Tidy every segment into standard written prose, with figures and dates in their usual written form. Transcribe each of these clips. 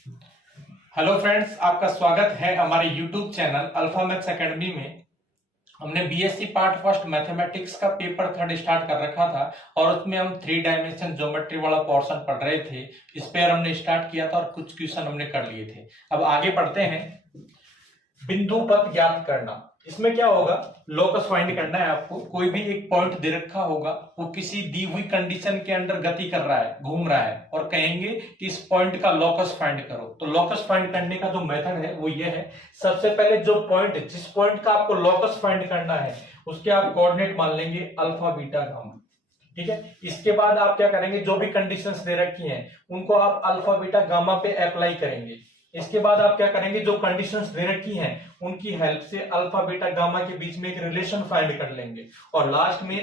Hello friends, आपका स्वागत है हमारे YouTube channel alpha maths academy में। हमने बीएससी पार्ट फर्स्ट मैथमेटिक्स का पेपर थर्ड स्टार्ट कर रखा था और उसमें हम 3 डायमेंशन ज्योमेट्री वाला पोर्शन पढ़ रहे थे। इस पर हमने स्टार्ट किया था और कुछ क्वेश्चन हमने कर लिए थे। अब आगे पढ़ते हैं। बिंदु पथ ज्ञात करना। इसमें क्या होगा, लोकस फाइंड करना है आपको। कोई भी एक पॉइंट दे रखा होगा, वो किसी दी हुई कंडीशन के अंदर गति कर रहा है, घूम रहा है, और कहेंगे कि इस पॉइंट का लोकस फाइंड करो। तो लोकस फाइंड करने का जो मेथड है वो ये है। सबसे पहले जो पॉइंट, जिस पॉइंट का आपको लोकस फाइंड करना है, उसके आप कोऑर्डिनेट मान लेंगे अल्फा बीटा गामा। ठीक है। इसके बाद आप क्या करेंगे, जो भी कंडीशंस दे रखी हैं उनको आप अल्फा बीटा गामा पे अप्लाई करेंगे। इसके बाद आप क्या करेंगे, जो कंडीशंस दे रखी हैं उनकी हेल्प से अल्फा बीटा गामा के बीच में एक रिलेशन फाइंड कर लेंगे और लास्ट में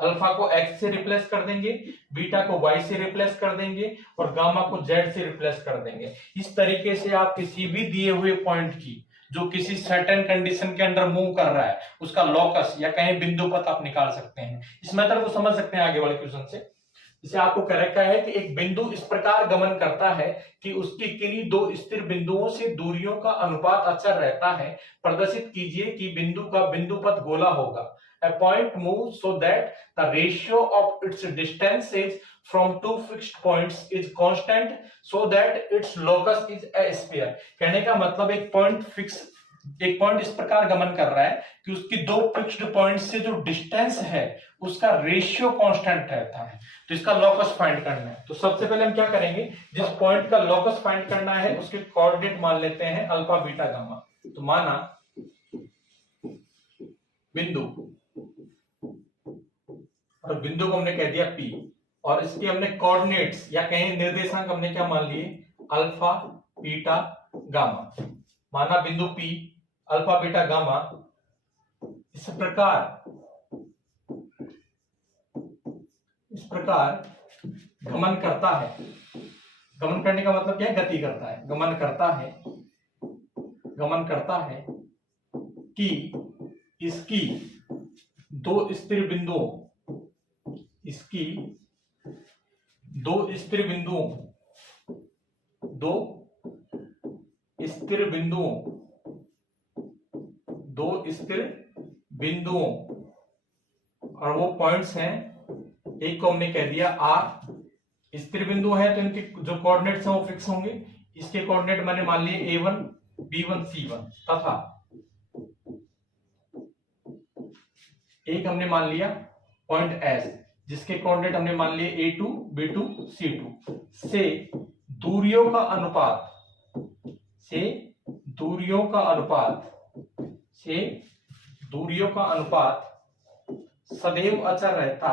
अल्फा को x से रिप्लेस कर देंगे, बीटा को y से रिप्लेस कर देंगे और गामा को z से रिप्लेस कर देंगे। इस तरीके से आप किसी भी दिए हुए पॉइंट की, जो किसी सर्टेन कंडीशन के अंदर मूव कर रहा है, उसका लोकस या कहीं बिंदु पथ आप निकाल सकते हैं। इस मेथड को समझ सकते हैं आगे वाले क्वेश्चन से। जिसे आपको कह रखा है कि एक बिंदु इस प्रकार गमन करता है कि उसकी किन्हीं दो स्थिर बिंदुओं से दूरियों का अनुपात अचर रहता है। प्रदर्शित कीजिए कि बिंदु का बिंदु पथ गोला होगा। A point moves so that the ratio of its distances from two fixed points is constant so that its locus is a sphere। कहने का मतलब एक पॉइंट इस प्रकार गमन कर रहा है कि उसकी दो फिक्स्ड पॉइंट से जो डिस्टेंस है उसका रेशियो कांस्टेंट रहता है। तो इसका लॉकस फाइंड करना है। तो सबसे पहले हम क्या करेंगे, जिस पॉइंट का लॉकस फाइंड करना है उसके कोऑर्डिनेट मान लेते हैं अल्फा बीटा गामा। तो माना बिंदु, और बिंदु को हमने कह दिया P और इसके हमने कोऑर्डिनेट्स या कहीं निर्देशांक हमने क्या मान लिए, अल्फा बीटा गामा। माना बिंदु P अल्फा बीटा गामा इस प्रकार गमन करता है। गमन करने का मतलब क्या है, गति करता है। गमन करता है कि इसकी दो स्थिर बिंदुओं और वो पॉइंट्स हैं, एक को हमने कह दिया R। स्थिर बिंदु है तो इनके जो कोऑर्डिनेट्स हैं वो फिक्स होंगे। इसके कोऑर्डिनेट मैंने मान लिए A1 B1 C1 तथा एक हमने मान लिया पॉइंट S जिसके कोऑर्डिनेट हमने मान लिए A2 B2 C2 से दूरियों का अनुपात सदैव अचर रहता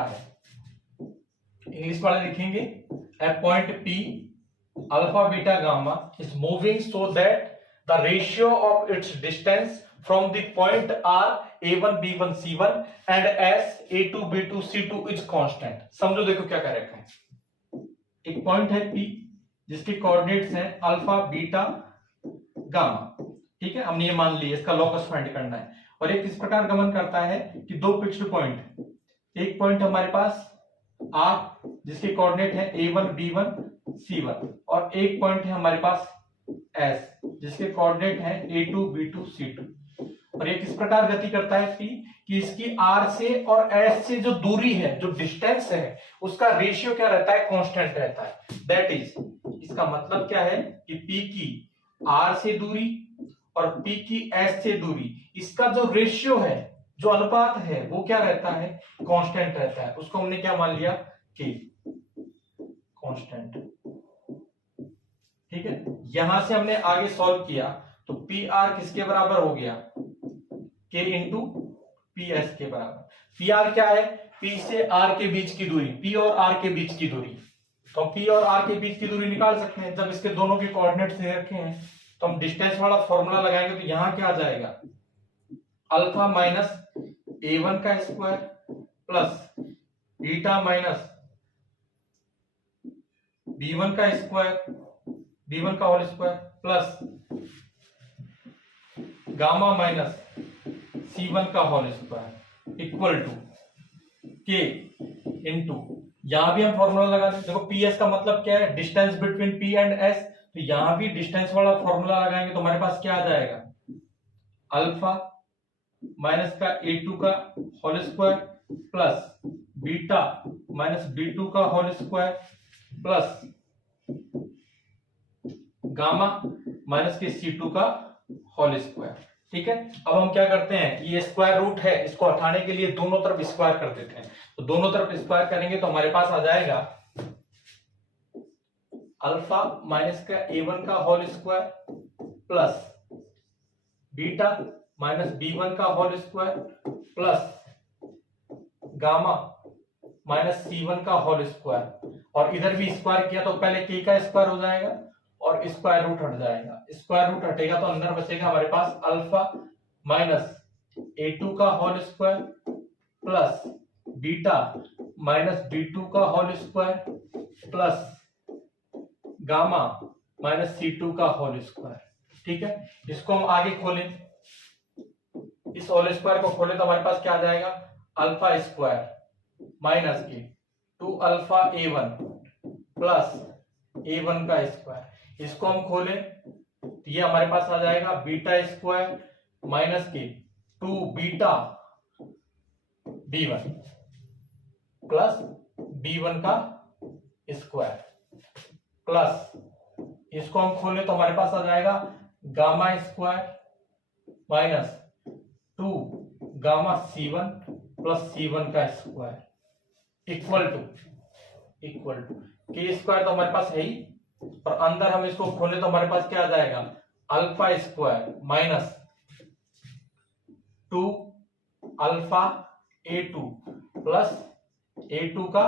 है। इंग्लिश वाले लिखेंगे, a point P alpha beta gamma is moving so that the ratio of its distance from the point R A1 B1 C1 and S A2 B2 C2 is constant. समझो, देखो क्या कह रखा है। एक पॉइंट है P जिसके coordinates हैं अल्फा बीटा गामा। ठीक है, हमने ये मान लिया, इसका लोकस फाइंड करना है। और एक इस प्रकार गमन करता है कि दो फिक्स्ड पॉइंट, एक पॉइंट हमारे पास R जिसके कोऑर्डिनेट है A1 B1 C1 और एक पॉइंट है हमारे पास S जिसके कोऑर्डिनेट है A2 B2 C2। और एक इस प्रकार गति करता है P कि इसकी R से और S से जो दूरी है, जो डिस्टेंस है, उसका रेशियो क्या रहता है, कांस्टेंट रहता है। दैट इज, इसका मतलब क्या है कि P की R से दूरी और P की S से दूरी, इसका जो रेशियो है, जो अनुपात है, वो क्या रहता है, कांस्टेंट रहता है। उसको हमने क्या मान लिया, K कांस्टेंट। ठीक है, यहां से हमने आगे सॉल्व किया तो पी आर किसके बराबर हो गया, K इंटू पी एस के बराबर। पी आर क्या है, P से R के बीच की दूरी, P और R के बीच की दूरी। तो P और R के बीच की दूरी निकाल सकते हैं। जब इसके दोनों के कोऑर्डिनेट्स दे रखे हैं तो हम डिस्टेंस वाला फॉर्मूला लगाएंगे तो यहां क्या आ जाएगा, अल्फा माइनस A1 का square plus beta minus B1 का स्क्वायर, B1 का whole square plus gamma minus C1 का whole square equal to k into, यहां भी हम फॉर्मूला लगा दें। देखो PS का मतलब क्या है, distance between P and S, तो यहां भी डिस्टेंस वाला फॉर्मूला लगाएंगे तो हमारे पास क्या आ जाएगा, अल्फा माइनस का A2 का whole square plus beta minus B2 का whole square plus gamma minus k C2 का होल स्क्वायर। ठीक है, अब हम क्या करते हैं, ये स्क्वायर रूट है, इसको हटाने के लिए दोनों तरफ स्क्वायर कर देते हैं। तो दोनों तरफ स्क्वायर करेंगे तो हमारे पास आ जाएगा अल्फा माइनस का A1 का whole square plus beta minus B1 का whole square plus gamma minus C1 का होल स्क्वायर, और इधर भी स्क्वायर किया तो पहले k का स्क्वायर हो जाएगा और स्क्वायर रूट हट जाएगा। स्क्वायर रूट हटेगा तो अंदर बचेगा हमारे पास अल्फा माइनस A2 का whole square plus beta minus B2 का whole square plus gamma minus C2 का होल स्क्वायर। ठीक है, इसको हम आगे खोलें, इस होल स्क्वायर को खोलें तो हमारे पास क्या आ जाएगा, अल्फा स्क्वायर माइनस के 2 अल्फा A1 प्लस A1 का स्क्वायर। इसको हम खोलें तो ये हमारे पास आ जाएगा बीटा स्क्वायर माइनस के 2 बीटा B1 प्लस B1 का स्क्वायर प्लस, इसको हम खोलें तो हमारे पास आ जाएगा gamma square minus 2 gamma C1 plus C1 का square equal to k square तो हमारे पास है ही, और अंदर हम इसको खोले तो हमारे पास क्या आ जाएगा, alpha square minus 2 alpha A2 plus A2 का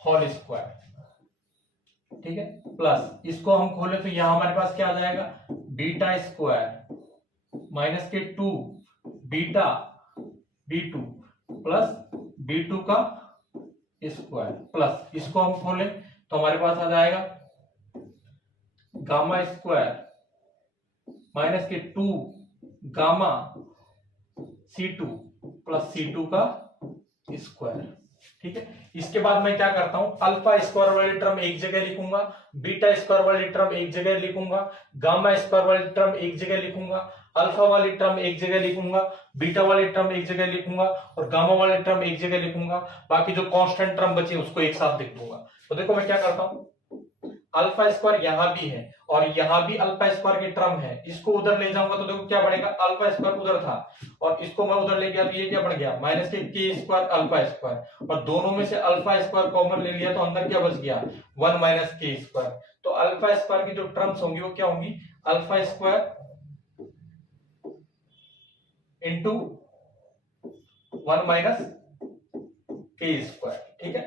होल स्क्वायर। ठीक है, प्लस इसको हम खोले तो यहां हमारे पास क्या आ जाएगा, बीटा स्क्वायर माइनस के 2 बीटा B2 प्लस B2 का स्क्वायर प्लस, इसको हम खोले तो हमारे पास आ जाएगा गामा स्क्वायर माइनस के 2 गामा C2 प्लस C2 का स्क्वायर। ठीक है, इसके बाद मैं क्या करता हूं, अल्फा स्क्वायर वाली टर्म एक जगह लिखूंगा, बीटा स्क्वायर वाली टर्म एक जगह लिखूंगा, गामा स्क्वायर वाली टर्म एक जगह लिखूंगा, अल्फा वाली टर्म एक जगह लिखूंगा, बीटा वाली टर्म एक जगह लिखूंगा और गामा वाली टर्म एक जगह लिखूंगा। बाकी जो कांस्टेंट टर्म बचे उसको एक साथ लिख दूंगा। तो देखो मैं क्या करता हूं, अल्फा स्क्वायर यहां भी है और यहां भी अल्फा स्क्वायर की टर्म है, इसको उधर ले जाऊंगा तो देखो क्या बढ़ेगा, अल्फा स्क्वायर उधर था और इसको मैं उधर ले गया तो ये क्या बढ़ गया, minus K square alpha square, और दोनों में से अल्फा स्क्वायर कॉमन ले लिया तो अंदर क्या बच गया, 1 माइनस के स्क्वायर। तो अल्फा स्क्वायर की जो टर्म्स होंगी वो क्या होंगी, alpha square into 1 minus K square. ठीक है,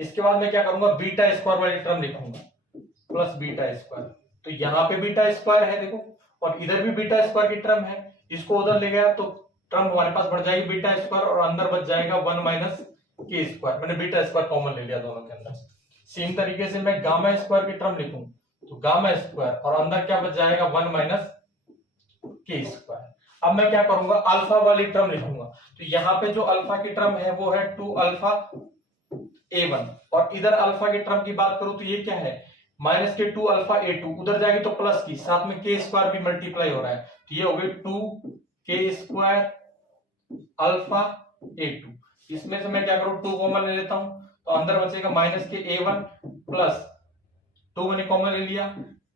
इसके बाद मैं क्या करूंगा, बीटा स्क्वायर वाली टर्म लिखूंगा प्लस बीटा स्क्वायर, तो यहां पे बीटा स्क्वायर है देखो और इधर भी बीटा स्क्वायर की टर्म है, इसको उधर ले गया तो टर्म हमारे पास बढ़ जाएगी बीटा स्क्वायर और अंदर बच जाएगा 1 माइनस के स्क्वायर। मैंने बीटा स्क्वायर कॉमन ले लिया दोनों के अंदर। सेम तरीके से मैं गामा स्क्वायर की टर्म लिखूं तो गामा स्क्वायर और अंदर क्या बच जाएगा, 1 माइनस के स्क्वायर। अब मैं क्या करूंगा, अल्फा वाली टर्म लिखूंगा, तो यहां पे जो अल्फा की टर्म है वो है 2 अल्फा A1 और इधर अल्फा की टर्म की बात करूं तो ये क्या है, माइनस के 2 अल्फा A2, उधर जाएगी तो प्लस की, साथ में के स्क्वायर भी मल्टीप्लाई हो रहा है तो ये हो गई 2 के स्क्वायर अल्फा A2। इसमें से मैं क्या करूं, 2 कॉमन ले लेता हूं तो अंदर बचेगा माइनस के A1 प्लस 2 मैंने कॉमन ले लिया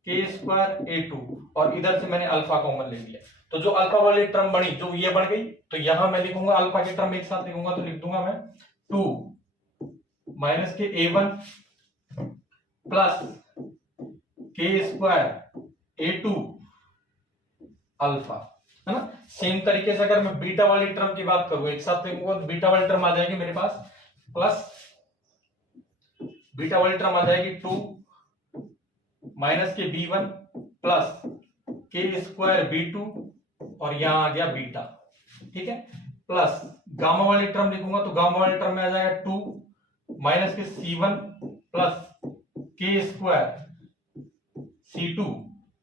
के स्क्वायर A2 और इधर से मैंने अल्फा कॉमन ले लिया। तो जो अल्फा वाली टर्म बनी जो ये बन गई, तो यहां मैं लिखूंगा अल्फा की टर्म एक साथ लिखूंगा तो लिख दूंगा मैं 2 माइनस के A1 प्लस के स्क्वायर A2 अल्फा, है ना। सेम तरीके से अगर मैं बीटा वाली टर्म की बात करूं एक साथ लिखूंगा तो बीटा वाली टर्म आ जाएगी मेरे पास प्लस बीटा वाली टर्म आ जाएगी 2 माइनस के B1 प्लस के स्क्वायर B2 और यहां आ गया बीटा। ठीक है, प्लस गामा वाली टर्म लिखूंगा तो गामा वाली टर्म में आ जाएगा 2 माइनस के C1 प्लस के स्क्वायर C2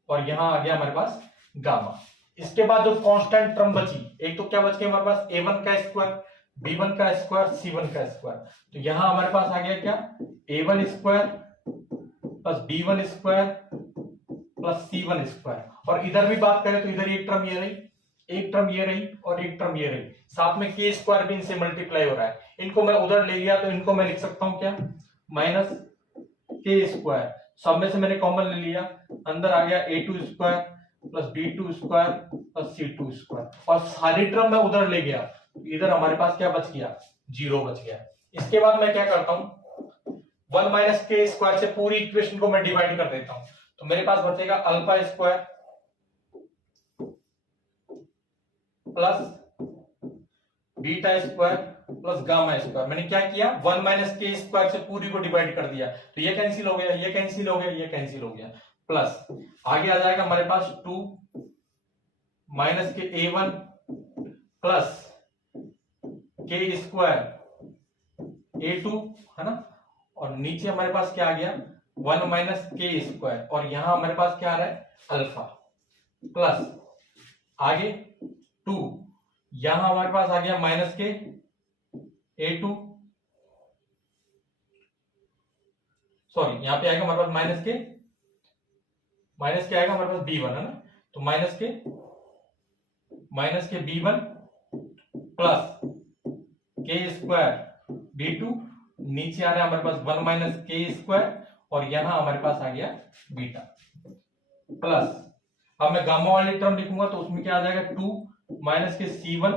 और यहां आ गया हमारे पास गामा। इसके बाद जो कांस्टेंट टर्म बची, एक तो क्या बच गया हमारे पास a1 का स्क्वायर, b1 का स्क्वायर, c1 का स्क्वायर। तो यहां हमारे पास आ गया क्या, a1 square plus b1 square plus c1 square. और इधर भी बात करें तो इधर एक टर्म ये रही, एक टर्म ये रही और एक टर्म ये रही, साथ में के स्क्वायर भी इनसे मल्टीप्लाई हो रहा है। इनको मैं उधर ले गया तो इनको मैं लिख सकता हूं क्या, माइनस के स्क्वायर, सब में से मैंने कॉमन ले लिया, अंदर आ गया a2 square plus b2 square plus c2 square, और सारी टर्म मैं उधर ले गया, इधर हमारे पास क्या बच गया, 0 बच गया। इसके बाद मैं क्या करता हूं, 1 माइनस के स्क्वायर से पूरी इक्वेशन को मैं डिवाइड कर देता हूं, तो मेरे पास बचेगा alpha square plus beta square plus gamma square. मैंने क्या किया, 1 माइनस के स्क्वायर से पूरी को डिवाइड कर दिया, तो ये कैंसिल हो गया, ये कैंसिल हो गया, ये कैंसिल हो गया, प्लस आगे आ जाएगा हमारे पास 2 माइनस के a1 प्लस के स्क्वायर a2, है ना, और नीचे हमारे पास क्या आ गया, 1 माइनस के स्क्वायर, और यहां हमारे पास क्या आ रहा है, अल्फा, प्लस आगे 2, यहां हमारे पास आ गया माइनस के a2, सॉरी यहां पे आएगा हमारे पास माइनस के आएगा हमारे पास b1, है ना, तो माइनस के b1 प्लस के स्क्वायर b2, नीचे आ रहा है हमारे पास 1 माइनस के स्क्वायर, और यहां हमारे पास आ गया बीटा, प्लस अब मैं गामा वाली टर्म लिखूंगा तो उसमें क्या आ जाएगा, 2 माइनस के c1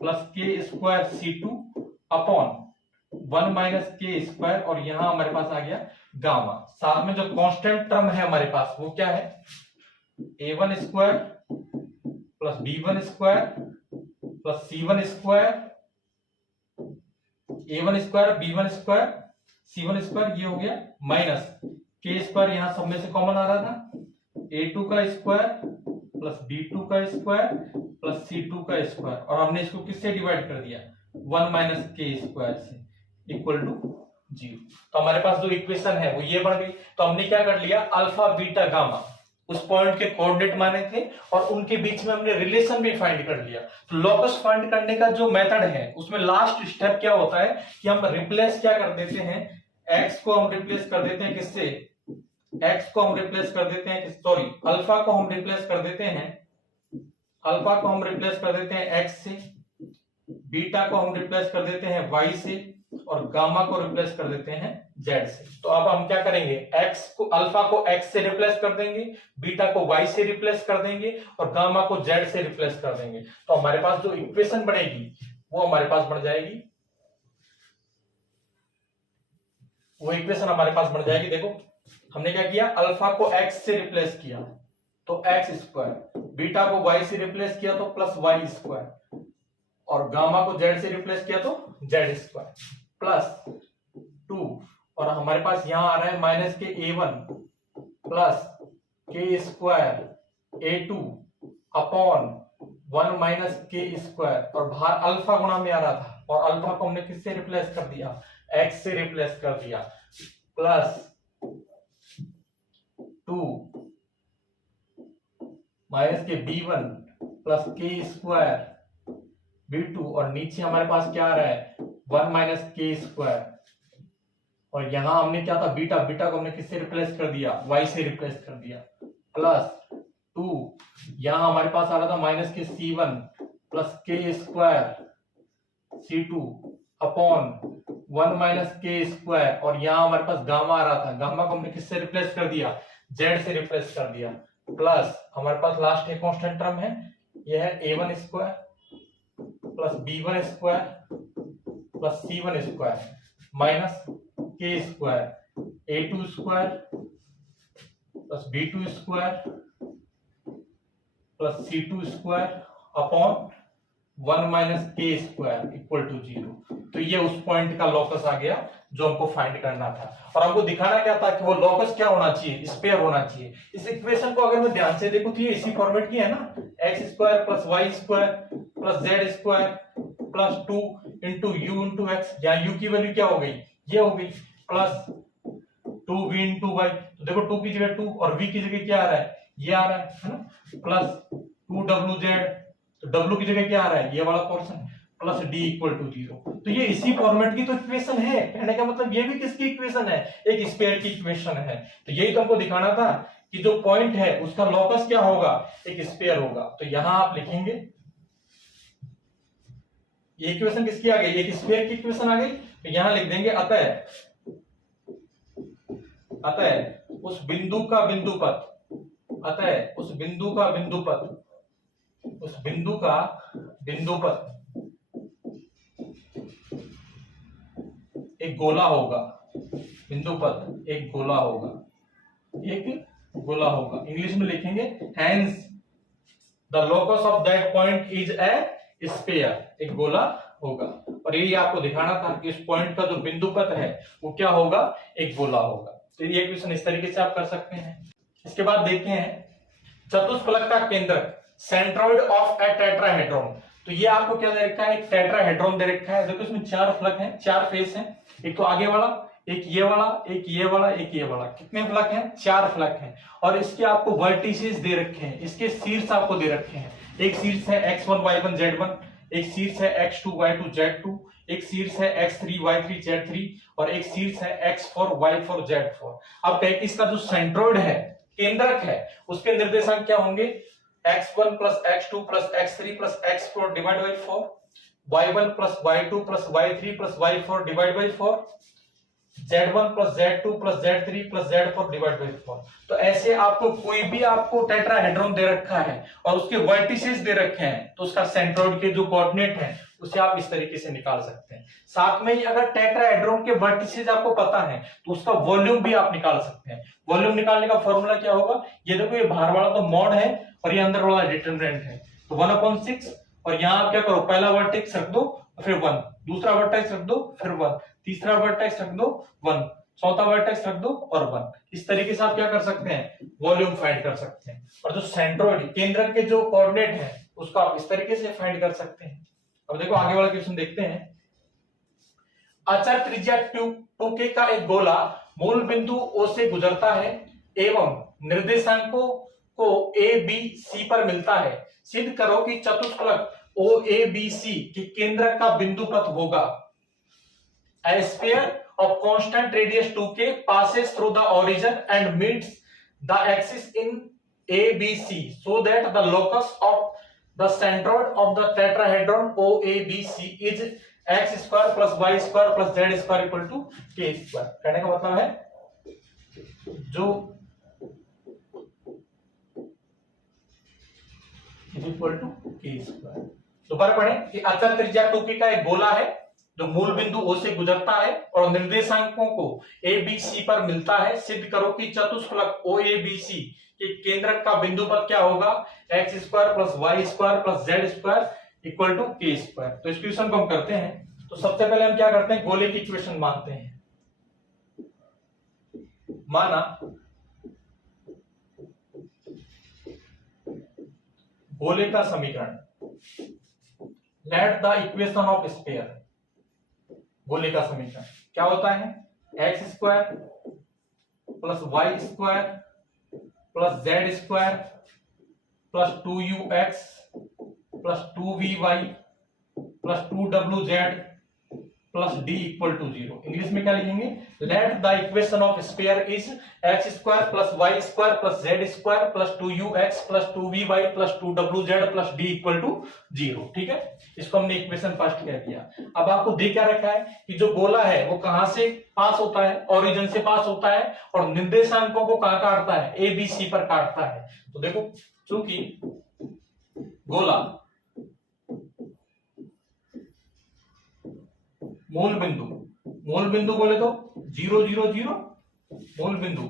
प्लस के square c2 upon 1 minus K square, और यहां हमारे पास आ गया गामा। साथ में जो कांस्टेंट टर्म है हमारे पास वो क्या है, a1 square plus b1 square plus c1 square, a1 square b1 square c1 square, ये हो गया माइनस के स्क्वायर, यहां सब में से कॉमन आ रहा था, a2 का स्क्वायर प्लस b2 का स्क्वायर प्लस c2 का स्क्वायर, और हमने इसको किससे डिवाइड कर दिया, 1 माइनस के स्क्वायर से, इक्वल टू 0। तो हमारे पास जो इक्वेशन है वो ये बन गई। तो हमने क्या कर लिया, अल्फा बीटा गामा उस पॉइंट के कोऑर्डिनेट माने थे, और उनके बीच में हमने रिलेशन भी फाइंड कर लिया। तो लॉकस फाइंड करने का जो मेथड है उसमें लास्ट स्टेप क्या होता है कि हम रिप्लेस क्या कर देते हैं, x को हम रिप्लेस कर देते हैं किससे, x को हम रिप्लेस कर देते हैं सॉरी अल्फा को हम रिप्लेस कर देते हैं, अल्फा को हम रिप्लेस कर देते हैं x से, बीटा को हम रिप्लेस कर देते हैं y से, और गामा को रिप्लेस कर देते हैं z से। तो अब हम क्या करेंगे, x को अल्फा को x से रिप्लेस कर देंगे, बीटा को y से रिप्लेस कर देंगे, और गामा को z से रिप्लेस कर देंगे। तो हमारे पास जो इक्वेशन बनेगी वो हमारे पास बन जाएगी, वो इक्वेशन हमारे पास बन जाएगी। देखो हमने क्या किया, अल्फा को x से रिप्लेस किया तो x स्क्वायर, बीटा को y से रिप्लेस किया तो प्लस y स्क्वायर, और गामा को z से रिप्लेस किया तो z स्क्वायर प्लस 2, और हमारे पास यहां आ रहा है माइनस के a1 प्लस के square a2 upon 1 minus K square, और बाहर अल्फा गुणा में आ रहा था, और अल्फा को हमने किससे रिप्लेस कर दिया, x से रिप्लेस कर दिया, प्लस 2 माइनस के b1 प्लस के स्क्वायर b2, और नीचे हमारे पास क्या आ रहा है, 1 माइनस के स्क्वायर, और यहां हमने क्या था, बीटा को हमने किससे रिप्लेस कर दिया, y से रिप्लेस कर दिया, प्लस 2 यहां हमारे पास आ रहा था माइनस के c1 प्लस के square c2 upon 1 minus K square, और यहां हमारे पास गामा आ रहा था, गामा को हमने किससे रिप्लेस कर दिया, z से रिप्लेस कर दिया, प्लस हमारे पास लास्ट एक कांस्टेंट टर्म है, यह है a1 square plus b1 square plus c1 square minus K square a2 square plus b2 square plus c2 square upon 1 minus K square equal to 0। तो ये उस पॉइंट का लॉकस आ गया जो हमको फाइंड करना था, और हमको दिखाना क्या था कि वो लॉकस क्या होना चाहिए, स्पेयर होना चाहिए। इस इक्वेशन को अगर मैं ध्यान से देखूं तो ये इसी फॉर्मेट की है ना, x square plus y square plus z square plus 2 into u into x, यहाँ यू की वैल्यू क्या हो गई, ये हो गई, प्लस 2v इंटू वाई। तो देखो 2 की जगह 2 और v की जगह क्या आ रहा है, ये आ रहा है ना, प्लस 2wz, तो w की जगह क्या आ रहा है, ये वाला portion, plus d equal to 0। तो ये इसी फॉर्मेट की तो इक्वेशन है। कहने का मतलब ये भी किसकी इक्वेशन है, एक स्फीयर की इक्वेशन है। तो यही तो हमको दिखाना था कि जो पॉइंट है उसका लोकस क्या होगा, एक स्फीयर होगा। तो यहां आप लिखेंगे, ये इक्वेशन किसकी आ गई, एक स्फीयर की इक्वेशन आ गई। तो यहां लिख देंगे अतः उस बिंदु का बिंदुपथ, अतः उस बिंदु का बिंदुपथ एक गोला होगा, बिंदुपथ एक गोला होगा, इंग्लिश में लिखेंगे hence the locus of that point is a sphere, एक गोला होगा। और यही आपको दिखाना था कि इस पॉइंट का जो बिंदुपथ है वो क्या होगा, एक गोला होगा। तो ये क्वेश्चन इस तरीके से आप कर सकते हैं। इसके बाद देखते हैं चतुष्फलक का केंद्रक, सेंट्रोइड ऑफ ए टेट्राहेड्रॉन। तो ये आपको क्या दे रखा है, एक टेट्राहेड्रॉन दे रखा है। देखो इसमें 4 फलक हैं, 4 फेस हैं, एक तो आगे वाला, एक ये वाला, एक ये वाला, एक ये वाला। कितने फलक हैं, 4 फलक हैं। और इसके आपको वर्टिसेस दे रखे हैं, इसके शीर्ष आपको दे रखे हैं। एक शीर्ष है x1 y1 z1, एक शीर्ष है x2 y2 z2, एक शीर्ष है x3 y3 z3 और एक शीर्ष है x4 y4 z4। अब कहें कि इसका जो सेंट्रोइड है, केंद्रक है, उसके निर्देशांक क्या होंगे, x1 plus x2 plus x3 plus x4 divide by 4, y1 plus y2 plus y3 plus y4 divide by 4, z1 plus z2 plus z3 plus z4 divide by 4। तो ऐसे आपको कोई भी आपको टेट्राहेड्रॉन दे रखा है और उसके वर्टिसेस दे रखे हैं, तो उसका सेंट्रोइड के जो कोऑर्डिनेट है उसे आप इस तरीके से निकाल सकते हैं। साथ में ही अगर टेट्राहेड्रॉन के वर्टिसेस आपको पता है तो उसका वॉल्यूम भी आप निकाल सकते हैं। वॉल्यूम निकालने का फॉर्मूला क्या होगा, ये देखो, ये बाहर वाला तो मॉड है और ये अंदर वाला डिटरमिनेंट है। तो 1/6 और यहां आप क्या करो, पहला वर्टेक्स रख दो फिर 1, दूसरा वर्टेक्स रख दो फिर 1, तीसरा वर्टेक्स रख दो 1, चौथा वर्टेक्स रख दो और 1। इस तरीके से आप क्या कर सकते हैं, वॉल्यूम फाइंड कर सकते हैं। और जो सेंट्रोइड केंद्रक के जो कोऑर्डिनेट है उसको आप इस तरीके से फाइंड कर सकते हैं। अब देखो आगे वाला क्वेश्चन देखते हैं। अचर त्रिज्या 2k का एक गोला मूल बिंदु O से गुजरता है एवं निर्देशांकों को a b c पर मिलता है। सिद्ध करो कि चतुष्फलक OABC के केंद्रक का बिंदुपथ होगा। A sphere of constant radius 2k passes through the origin and meets the axis in ABC so that the locus of the centroid of the tetrahedron OABC is x square plus y square plus z square equal to k square। कहने का मतलब है जो equal to k square. दोबारा पढ़ें कि अचर त्रिज्या 2k का एक गोला है जो मूल बिंदु O से गुजरता है और निर्देशांकों को A B C पर मिलता है। सिद्ध करो कि चतुष्फलक OABC के केंद्रक का बिंदुपथ क्या होगा, x square plus y square plus z square equal to k square. तो इस क्वेश्चन को हम करते हैं। तो सबसे पहले हम क्या करते हैं, गोले की इक्वेशन मानते हैं। माना गोले का समीकरण, let the equation of sphere. गोले का समीकरण क्या होता है, x square plus y square plus z square plus 2ux plus 2vy plus 2wz plus d equal to 0। English में क्या लिखेंगे, let the equation of sphere is x square plus y square plus z square plus 2ux plus 2vy plus 2wz plus d equal to 0। ठीक है, इसको हमने equation first कह दिया। अब आपको दे क्या रखा है कि जो गोला है वो कहां से पास होता है, ओरिजिन से पास होता है और निर्देशांकों को कहां काटता है, ए बी सी पर काटता है। तो देखो चूंकि गोला मूल बिंदु बोले तो 0 0 0, मूल बिंदु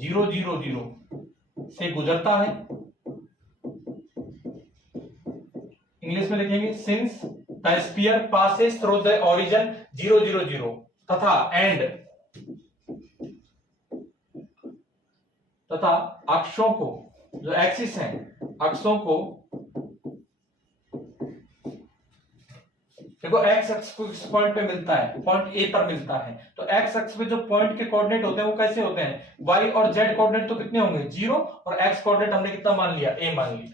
0 0 0 से गुजरता है। इंग्लिश में लिखेंगे since the sphere passes through the origin 0 0 0 तथा अक्षों को, जो एक्सिस हैं, अक्षों को देखो एक्स अक्ष को किस पॉइंट पे मिलता है, पॉइंट ए पर मिलता है। तो एक्स अक्ष पे जो पॉइंट के कोऑर्डिनेट होते हैं वो कैसे होते हैं, वाई और जेड कोऑर्डिनेट तो कितने होंगे, 0, और एक्स कोऑर्डिनेट हमने कितना मान लिया, ए मान लिया।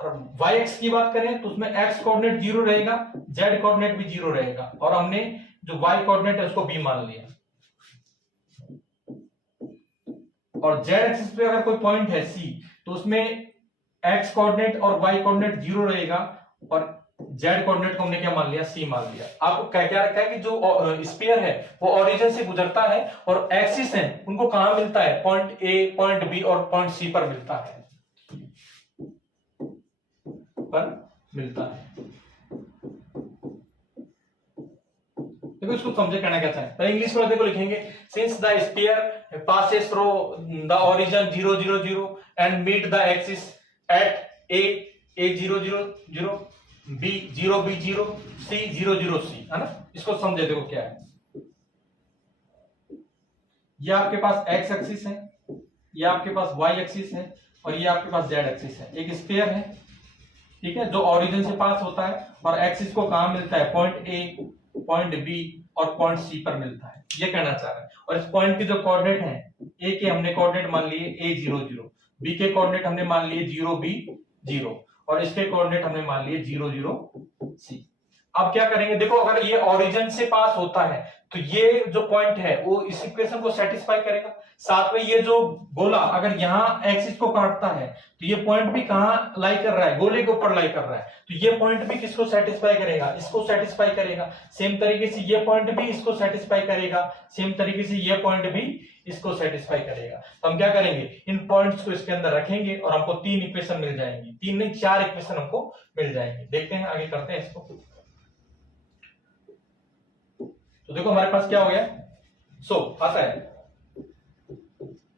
और वाई एक्स की बात करें तो उसमें एक्स कोऑर्डिनेट 0 रहेगा, जेड कोऑर्डिनेट भी 0 रहेगा, और हमने जो वाई कोऑर्डिनेट है उसको बी मान लिया। और जेड एक्सिस पे अगर कोई पॉइंट है सी तो उसमें एक्स कोऑर्डिनेट और वाई कोऑर्डिनेट 0 रहेगा, और जेड कोऑर्डिनेट को हमने क्या मान लिया, सी मान लिया। आपको क्या रखा है कि जो स्फीयर है वो ओरिजिन से गुजरता है, और एक्सिस है उनको कहां मिलता है, पॉइंट ए, पॉइंट बी और पॉइंट सी पर मिलता है, देखो इसको समझे कहना क्या चाहे। तो इंग्लिश में देखो लिखेंगे, since the sphere passes through the origin 0 0 0 and meet the axis at A 0 0 0, B 0 b 0, C 0 0 c, है ना। इसको समझे, देखो क्या है, ये आपके पास एक्स एक्सिस है, ये आपके पास वाई एक्सिस है, और ये आपके पास जेड एक्सिस है। एक स्फीयर है, ठीक है, जो ओरिजिन से पास होता है, और एक्सिस को कहां मिलता है, पॉइंट ए, पॉइंट बी और पॉइंट सी पर मिलता है, ये कहना चाह रहा है। और इस पॉइंट के जो कोऑर्डिनेट हैं, ए के हमने कोऑर्डिनेट मान लिए a 0 0, बी के कोऑर्डिनेट हमने मान लिए 0 b 0, और इसके कोऑर्डिनेट हमने मान लिए 0 0 c। अब क्या करेंगे, देखो अगर ये ओरिजिन से पास होता है तो ये जो पॉइंट है वो इस इक्वेशन को सेटिस्फाई करेगा। साथ में ये जो गोला अगर यहाँ एक्सिस को काटता है तो ये पॉइंट भी कहां लाई कर रहा है, गोले के ऊपर लाई कर रहा है, तो ये पॉइंट भी किसको सेटिस्फाई करेगा, इसको सेटिस्फाई करेगा। सेम तरीके से ये पॉइंट भी इसको सेटिस्फाई करेगा, सेम तरीके से ये पॉइंट भी इसको सेटिस्फाई करेगा। तो हम क्या करेंगे, इन पॉइंट्स को इसके अंदर रखेंगे और हमको 3 इक्वेशन मिल जाएंगी, 3 नहीं 4 इक्वेशन हमको मिल जाएंगे। देखते हैं आगे करते हैं इसको। तो देखो हमारे पास क्या हो गया, आता है।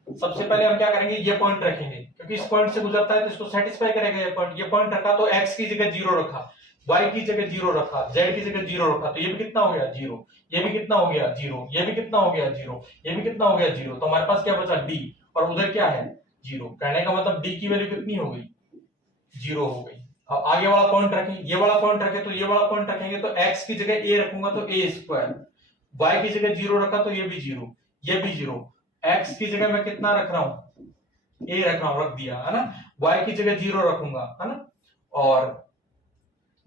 सबसे पहले हम क्या करेंगे, ये पॉइंट रखेंगे क्योंकि इस पॉइंट से गुजरता है तो इसको सेटिस्फाई करेगा ये पॉइंट रखा तो x की जगह 0 रखा, y की जगह 0 रखा, z की जगह 0 रखा, तो ये भी कितना हो गया 0, ये भी कितना हो गया 0, ये भी कितना हो गया 0, ये भी कितना हो गया 0। तो हमारे पास क्या बचा d, और उधर क्या है 0। कहने का मतलब d की वैल्यू कितनी हो गई, 0 हो गई। अब आगे वाला पॉइंट रखें, ये वाला पॉइंट रखें तो ये वाला पॉइंट रखेंगे तो x की जगह a रखूंगा तो a स्क्वायर, y की जगह 0 रखा तो ये भी 0, ये भी 0, x की जगह मैं कितना रख रहा हूं, a रख रहा हूं, रख दिया है ना। y की जगह 0 रखूंगा, है ना, और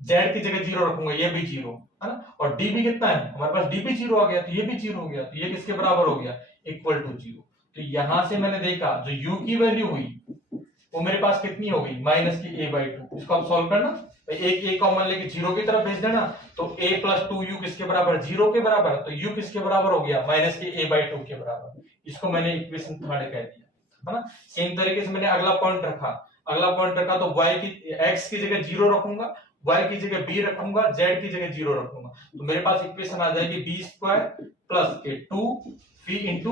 z की जगह 0 रखूंगा, ये भी 0, है ना। और d भी कितना है हमारे पास, d भी 0 आ गया तो ये भी 0 हो गया, तो ये किसके बराबर हो गया, इक्वल टू 0। तो यहां से मैंने देखा जो u की वैल्यू हुई वो मेरे पास कितनी हो गई, माइनस की a/2। इसको आप सॉल्व करना, एक a कॉमन लेके 0 की तरफ भेज देना, तो a + 2u किसके बराबर, 0 के बराबर, तो u किसके बराबर हो गया, माइनस के a/2 के बराबर। इसको मैंने इक्वेशन 3 कह दिया, है ना। सेम तरीके से मैंने अगला पॉइंट रखा तो x की जगह 0 रखूंगा, y की जगह b रखूंगा, z की जगह 0 रखूंगा, तो मेरे पास इक्वेशन आ जाएगी b² + 2v *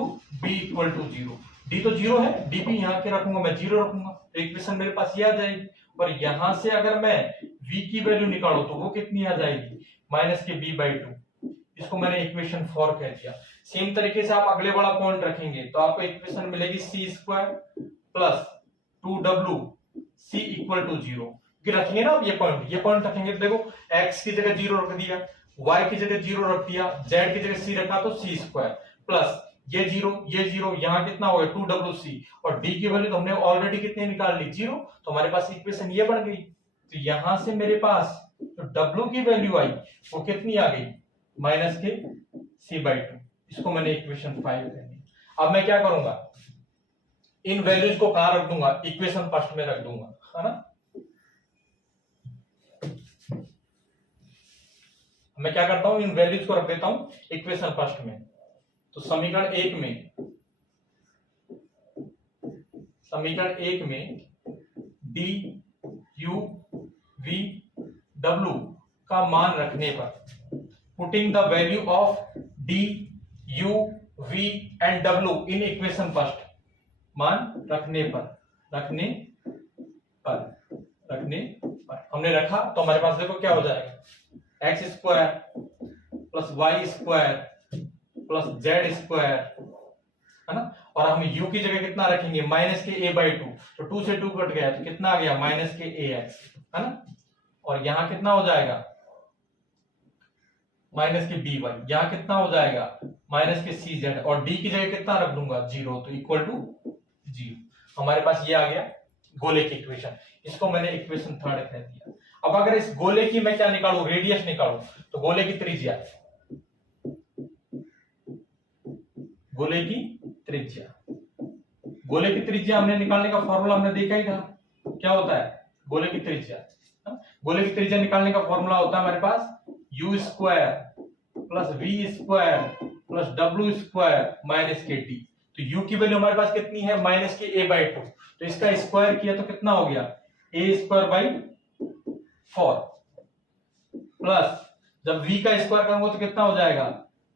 b = 0। d तो 0 है, d भी यहाँ के रखूंगा, मैं 0 रखूंगा, तो इक्वेशन मेरे पास ये आ जाएगी। और यहां से अगर मैं v की वैल्यू निकालूं तो वो कितनी आ जाएगी, माइनस के b/2। इसको मैंने इक्वेशन 4 कह दिया। सेम तरीके से आप अगले वाला पॉइंट रखेंगे तो आपको इक्वेशन मिलेगी c² + 2w c = 0। कि रखेंगे ना आप ये पॉइंट रखेंगे तो देखो x की जगह 0 रख दिया, y की जगह 0 रख दिया, z की जगह c रखा तो c² प्लस ये 0 यहाँ कितना हो गया 2wc, और d की वैल्यू तो हमने ऑलरेडी कितने निकाल ली 0, तो हमारे पास इक्वेशन ये बन गई। तो यहां से मेरे पास जो w की वैल्यू आई वो कितनी आ गई, माइनस के c/2। इसको मैंने इक्वेशन 5 कह दिया। अब मैं क्या करूंगा, इन वैल्यूज को कहां रख दूंगा, इक्वेशन फर्स्ट में रख दूंगा, है ना। मैं क्या करता हूं, इन वैल्यूज को रख देता हूं इक्वेशन फर्स्ट में। तो समीकरण 1 में d u v w का मान रखने पर, putting the value of d u v and w in equation first, मान रखने पर हमने रखा तो हमारे पास देखो क्या हो जाएगा, x² + y² + z², है ना। और हम u की जगह कितना रखेंगे, माइनस के a/2, तो 2 से 2 कट गया तो कितना आ गया, माइनस के ax, है ना। और यहां कितना हो जाएगा माइनस के बी वाई, यहां कितना हो जाएगा माइनस के सी जेड, और डी की जगह कितना रख दूंगा 0, तो इक्वल टू 0। हमारे पास ये आ गया गोले की इक्वेशन, इसको मैंने इक्वेशन 3 कह दिया। अब अगर इस गोले की मैं क्या निकालू, रेडियस निकालू, तो गोले की त्रिज्या, गोले की त्रिज्या, गोले की त्रिज्या हमने निकालने का फॉर्मूला हमने देखा ही था, क्या होता है गोले की त्रिज्या। गोले की त्रिज्या निकालने का फॉर्मूला होता है हमारे पास u square plus v square plus w square minus के टी। तो u की वैल्यू हमारे पास कितनी है माइनस के a/2, तो इसका स्क्वायर किया तो कितना हो गया a स्क्वायर बाई 4 प्लस जब v का स्क्वायर करूंगा तो कितना हो जाएगा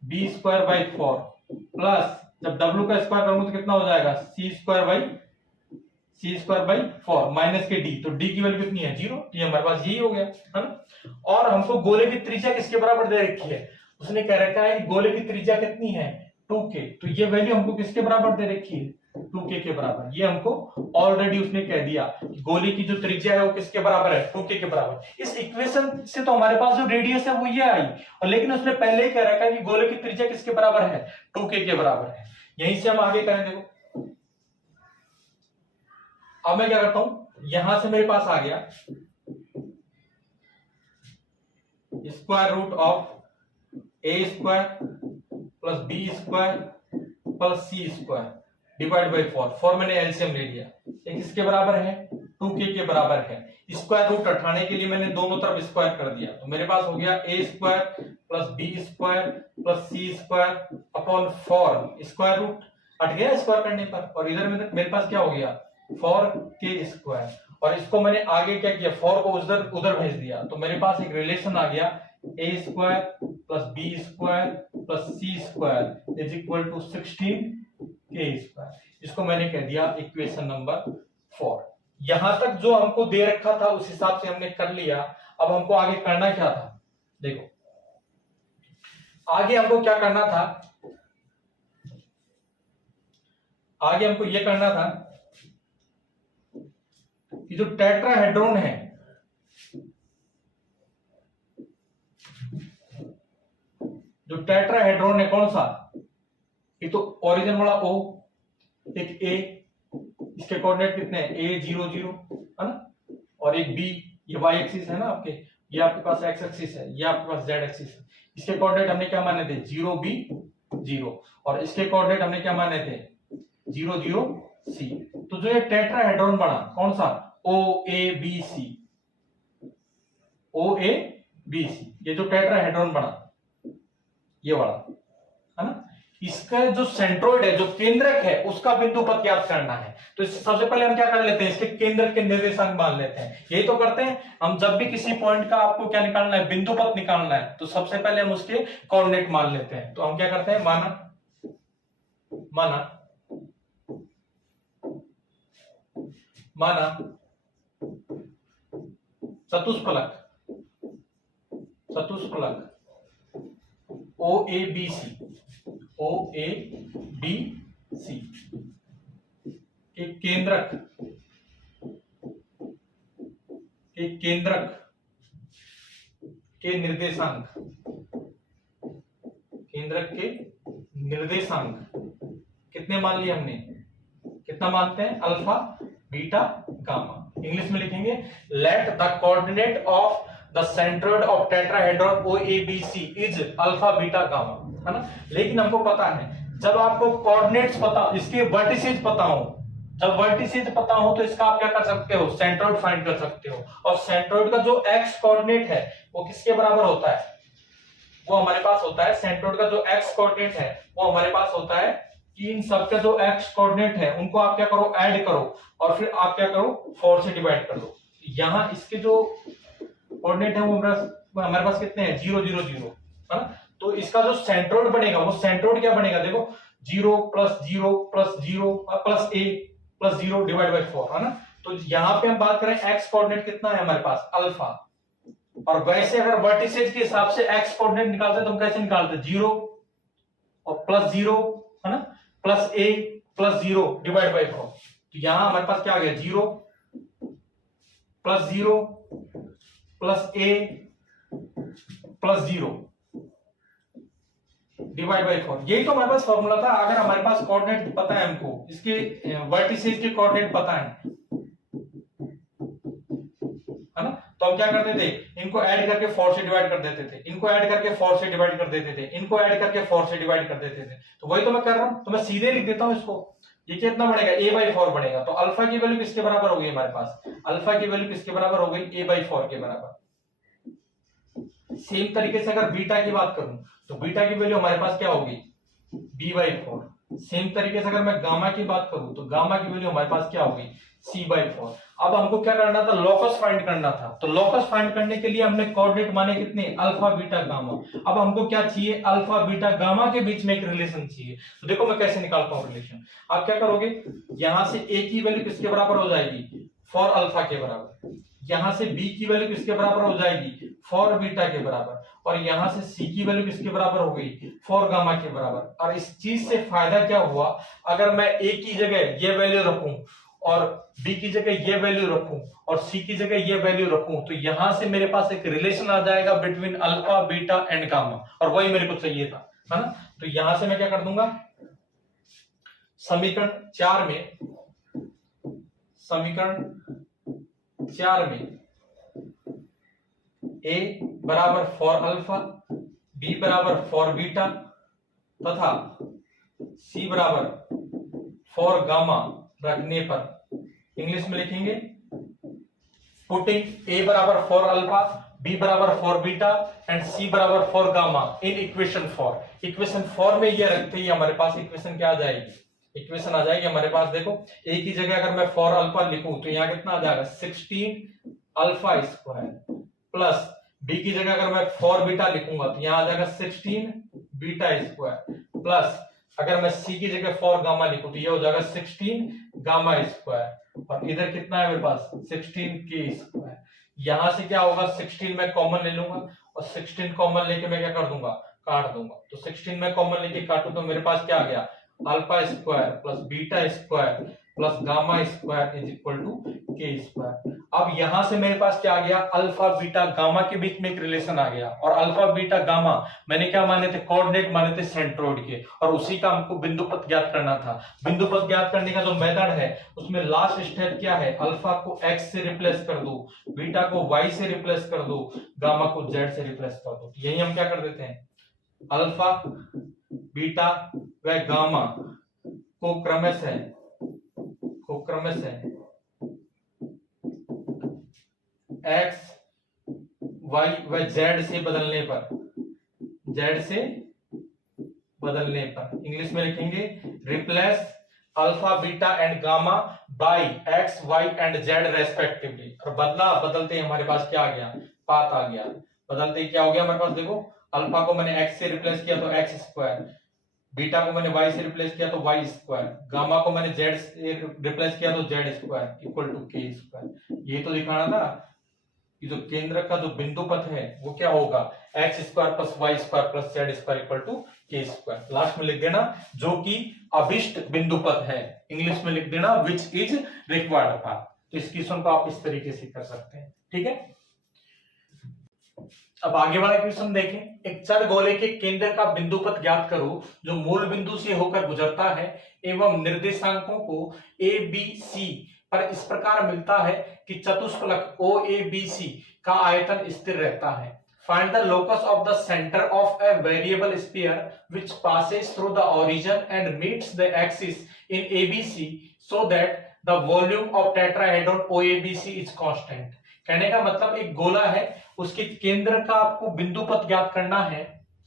b स्क्वायर बाई 4 प्लस जब w का स्क्वायर करूंगा तो कितना हो जाएगा c स्क्वायर बाई 4 माइनस के d, तो d की वैल्यू कितनी है 0, तो ये हमारे पास यही हो गया है ना। और हमको गोले की त्रिज्या किसके बराबर दे रखी है, उसने कह रखा है कि गोले की त्रिज्या कितनी है 2k, तो ये वैल्यू हमको किसके बराबर दे रखी है 2k के बराबर। ये हमको ऑलरेडी उसने कह दिया कि गोले की जो त्रिज्या है वो किसके बराबर है 2k के बराबर। इस इक्वेशन से तो हमारे पास जो रेडियस है वो ये आई, और लेकिन उसने पहले ही कह रखा है कि गोले की त्रिज्या किसके बराबर है 2k के बराबर है। यहीं से हम आगे करें, देखो अब मैं क्या करता हूं, यहां से मेरे पास आ गया square root of a square plus B square plus C square divide by 4 मैंने एलसीएम ले लिया, ये किसके बराबर है 2k के बराबर है। स्क्वायर रूट हटाने के लिए मैंने दोनों तरफ स्क्वायर कर दिया, तो मेरे पास हो गया A square plus B square plus C square upon 4, square root हट गया स्क्वायर करने पर, और इधर में मेरे पास क्या हो गया 4k स्क्वायर, और इसको मैंने आगे क्या किया 4 को उधर भेज दिया, तो मेरे पास एक रिलेशन आ गया a square plus B square plus C square is equal to 16k square. इसको मैंने कह दिया इक्वेशन नंबर 4। यहां तक जो हमको दे रखा था उस हिसाब से हमने कर लिया। अब हमको आगे करना क्या था, देखो आगे हमको क्या करना था, आगे हमको यह करना था कि जो टेट्राहेड्रॉन है, जो टेट्राहेड्रॉन है कौन सा, एक तो ओरिजिन वाला O, एक A, इसके कोऑर्डिनेट कितने हैं A 0 0 है ना, और एक B, ये y एक्सिस है ना आपके, ये आपके पास x एक्सिस है, ये आपके पास z एक्सिस है। इसके कोऑर्डिनेट हमने क्या माने थे 0 B 0, और इसके कोऑर्डिनेट हमने क्या माने थे 0 0 C। तो जो ये टेट्राहेड्रॉन बना कौन सा OABC, OABC, ये जो टेट्राहेड्रॉन बना ये वाला है ना, इसका जो सेंट्रोइड है जो केंद्रक है उसका बिंदु पद ज्ञात करना है। तो सबसे पहले हम क्या कर लेते हैं, इसके केंद्रक के निर्देशांक मान लेते हैं। यही तो करते हैं हम, जब भी किसी पॉइंट का आपको क्या निकालना है बिंदु पद निकालना है, तो सबसे पहले हम उसके कोऑर्डिनेट मान लेते हैं। तो हम क्या करते हैं, माना चतुष्फलक OABC के केंद्रक के निर्देशांक, कितने मान लिए हमने, कितना मानते हैं अल्फा बीटा गामा। इंग्लिश में लिखेंगे let the coordinate of the centroid of tetrahedron OABC is alpha beta gamma, है ना। लेकिन हमको पता है जब आपको कोऑर्डिनेट्स पता, इसके वर्टिसेज पता हो, जब वर्टिसेज पता हो तो इसका आप क्या कर सकते हो सेंट्रोइड फाइंड कर सकते हो। और सेंट्रोइड का जो एक्स कोऑर्डिनेट है वो किसके बराबर होता है, वो हमारे पास होता है, सेंट्रोइड का जो एक्स कोऑर्डिनेट है वो हमारे पास होता है कि इन सबका जो एक्स कोऑर्डिनेट है उनको आप क्या करो ऐड करो, और फिर आप क्या करो 4 से डिवाइड कर दो। यहां इसके जो कोऑर्डिनेट है वो हमारे पास कितने हैं 0 0 0, है ना। तो इसका जो सेंट्रोइड बनेगा वो सेंट्रोइड क्या बनेगा, देखो 0 plus 0 plus 0 plus a plus 0 divide by 4, है ना। तो यहां पे हम बात करें एक्स कोऑर्डिनेट कितना है हमारे पास अल्फा, और वैसे अगर वर्टिसेज के हिसाब से एक्स कोऑर्डिनेट निकालते हैं तो हम कैसे निकालते हैं 0 और प्लस 0, है ना, plus a plus 0 divide by 4। तो यहां हमारे पास क्या आ गया 0 plus 0 plus A plus 0 divide by 4। यही तो हमारे पास फॉर्मूला था। अगर हमारे पास कोऑर्डिनेट पता है, हमको इसके वर्टिसेस के कोऑर्डिनेट पता है ना, तो हम क्या करते थे, इनको ऐड करके 4 से डिवाइड कर देते थे, इनको ऐड करके 4 से डिवाइड कर देते थे, इनको ऐड करके 4 से डिवाइड कर देते थे। तो वही तो मैं कर रहा हूं, तो मैं सीधे लिख देता हूं इसको। ये कितना बनेगा, a/4 बनेगा। तो अल्फा की वैल्यू किसके बराबर हो गई हमारे पास, अल्फा की वैल्यू किसके बराबर हो गई, a/4 के बराबर। सेम तरीके से अगर बीटा की बात करूं तो बीटा की वैल्यू हमारे पास क्या होगी, b/4। सेम तरीके से अगर मैं गामा की बात करूं तो गामा की वैल्यू हमारे पास क्या होगी, c/4। अब हमको क्या करना था, लोकस फाइंड करना था। तो लोकस फाइंड करने के लिए हमने कोऑर्डिनेट माने कितने, अल्फा बीटा गामा। अब हमको क्या चाहिए, अल्फा बीटा गामा के बीच में एक रिलेशन चाहिए। तो देखो मैं कैसे निकालता हूं रिलेशन। आप क्या करोगे, यहां से a की वैल्यू किसके बराबर हो जाएगी, फॉर अल्फा के बराबर। यहां से b की वैल्यू किसके बराबर हो जाएगी, फॉर बीटा के बराबर। और यहां से c की वैल्यू किसके बराबर हो गई, फॉर गामा के बराबर। और इस चीज से फायदा क्या हुआ, अगर मैं a की जगह ये वैल्यू रखूं और b की जगह ये वैल्यू रखूं और c की जगह ये वैल्यू रखूं, तो यहां से मेरे पास एक रिलेशन आ जाएगा between alpha beta and gamma, और वही मेरे को चाहिए था, है ना। तो यहां से मैं क्या कर दूंगा, समीकरण 4 में a बराबर फॉर अल्फा, b बराबर फॉर बीटा तथा c बराबर फॉर गामा रखने पर इंग्लिश में लिखेंगे, पुटिंग a बराबर फॉर अल्फा, b बराबर फॉर बीटा एंड c बराबर for gamma in equation 4। Equation 4 में ये रखते ही हमारे पास इक्वेशन क्या आ जाएगी, इक्वेशन आ जाएगी हमारे पास। देखो a की जगह अगर मैं फॉर अल्फा लिखूं तो यहाँ कितना आ जाएगा, 16 अल्फा स्क्वायर, प्लस b की जगह अगर मैं फॉर बीटा लिखूंगा तो यहाँ आ जाएगा 16 बीटा स्क्वायर, प्लस अगर मैं c की जगह फॉर गामा लिखूं तो ये हो जाएगा 16 गामा स्क्वायर, और इधर कितना है मेरे पास 16 के स्क्वायर। यहां से क्या होगा, 16 में कॉमन ले लूंगा और 16 कॉमन लेके मैं क्या कर दूंगा, काट दूंगा। तो 16 में कॉमन लेके काटू तो मेरे पास क्या आ गया, alpha square plus beta square plus gamma square is equal to k square. अब यहां से मेरे पास क्या आ गया, अल्फा बीटा गामा के बीच में एक रिलेशन आ गया। और अल्फा बीटा गामा मैंने क्या माने थे, कोऑर्डिनेट माने थे सेंट्रोइड के, और उसी का हमको बिंदु पथ ज्ञात करना था। बिंदु पथ ज्ञात करने का जो मेथड है उसमें लास्ट स्टेप क्या है, अल्फा को x से रिप्लेस कर दो, बीटा को y से रिप्लेस कर दो, गामा को z से रिप्लेस कर दो। यही हम क्या कर देते हैं, अल्फा बीटा व गामा को क्रमशः x y व z से बदलने पर इंग्लिश में लिखेंगे, replace alpha beta and gamma by x y and z respectively. और बदलते हमारे पास क्या आ गया, पाथ आ गया। बदलते क्या हो गया हमारे पास, देखो अल्फा को मैंने x से रिप्लेस किया तो x स्क्वायर, बीटा को मैंने y से रिप्लेस किया तो y स्क्वायर, गामा को मैंने z से रिप्लेस किया तो z square equal to k square. ये तो दिखाना था कि जो केंद्र का जो बिंदु पथ है वो क्या होगा, x square plus y square plus z square equal to k square. Last में लिख देना जो कि अभिष्ट बिंदु पथ है, इंग्लिश में लिख देना विच इज रिक्वायर्ड पाथ। तो इस क्वेश्चन को आप इस तरीके से कर सकते हैं, ठीक है। अब आगे वाला क्वेश्चन देखें, एक चर गोले के केंद्र का बिंदु पथ ज्ञात करो जो मूल बिंदु से होकर गुजरता है एवं निर्देशांकों को a b c पर इस प्रकार मिलता है कि चतुष्फलक OABC का आयतन स्थिर रहता है। Find the locus of the centre of a variable sphere which passes through the origin and meets the axis in ABC so that the volume of tetrahedron OABC is constant. कहने का मतलब एक गोला है, उसके केंद्र का आपको बिंदु पथ ज्ञात करना है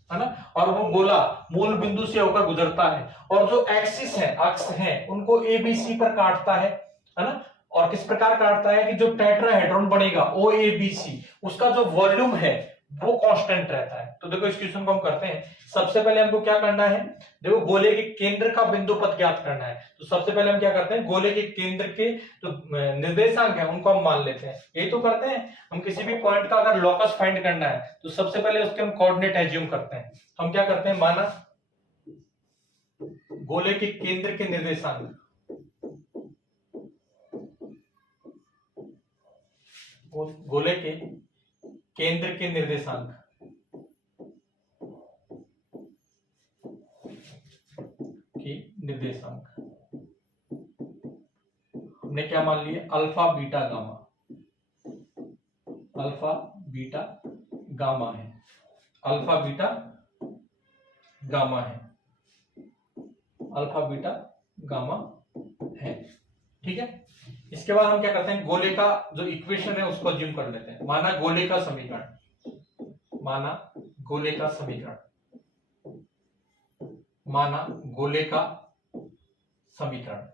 ना, और वो गोला मूल बिंदु से होकर गुजरता है और जो एक्सिस है, अक्ष है, उनको ABC पर काटता है ना। और किस प्रकार काटता है कि जो टेट्राहेड्रॉन बनेगा OABC उसका जो वॉल्यूम है वो कांस्टेंट रहता है। तो देखो इस क्वेश्चन को हम करते हैं। सबसे पहले हमको क्या करना है, देखो गोले के केंद्र का बिंदु पथ ज्ञात करना है। तो सबसे पहले हम क्या करते हैं, गोले के केंद्र के जो निर्देशांक है उनको हम मान लेते हैं। यही तो करते हैं हम, किसी भी पॉइंट का अगर लोकस फाइंड करना है तो सबसे पहले उसके हम कोऑर्डिनेट एज्यूम करते हैं। हम क्या करते हैं, माना गोले के केंद्र के निर्देशांक, गोले के केंद्र के निर्देशांक हमने क्या मान लिया, alpha beta gamma, alpha beta gamma है, अल्फा बीटा गामा है, अल्फा बीटा गामा है। ठीक है, इसके बाद हम क्या करते हैं, गोले का जो इक्वेशन है उसको अज्यूम कर लेते हैं। माना गोले का समीकरण, माना गोले का समीकरण, माना गोले का समीकरण।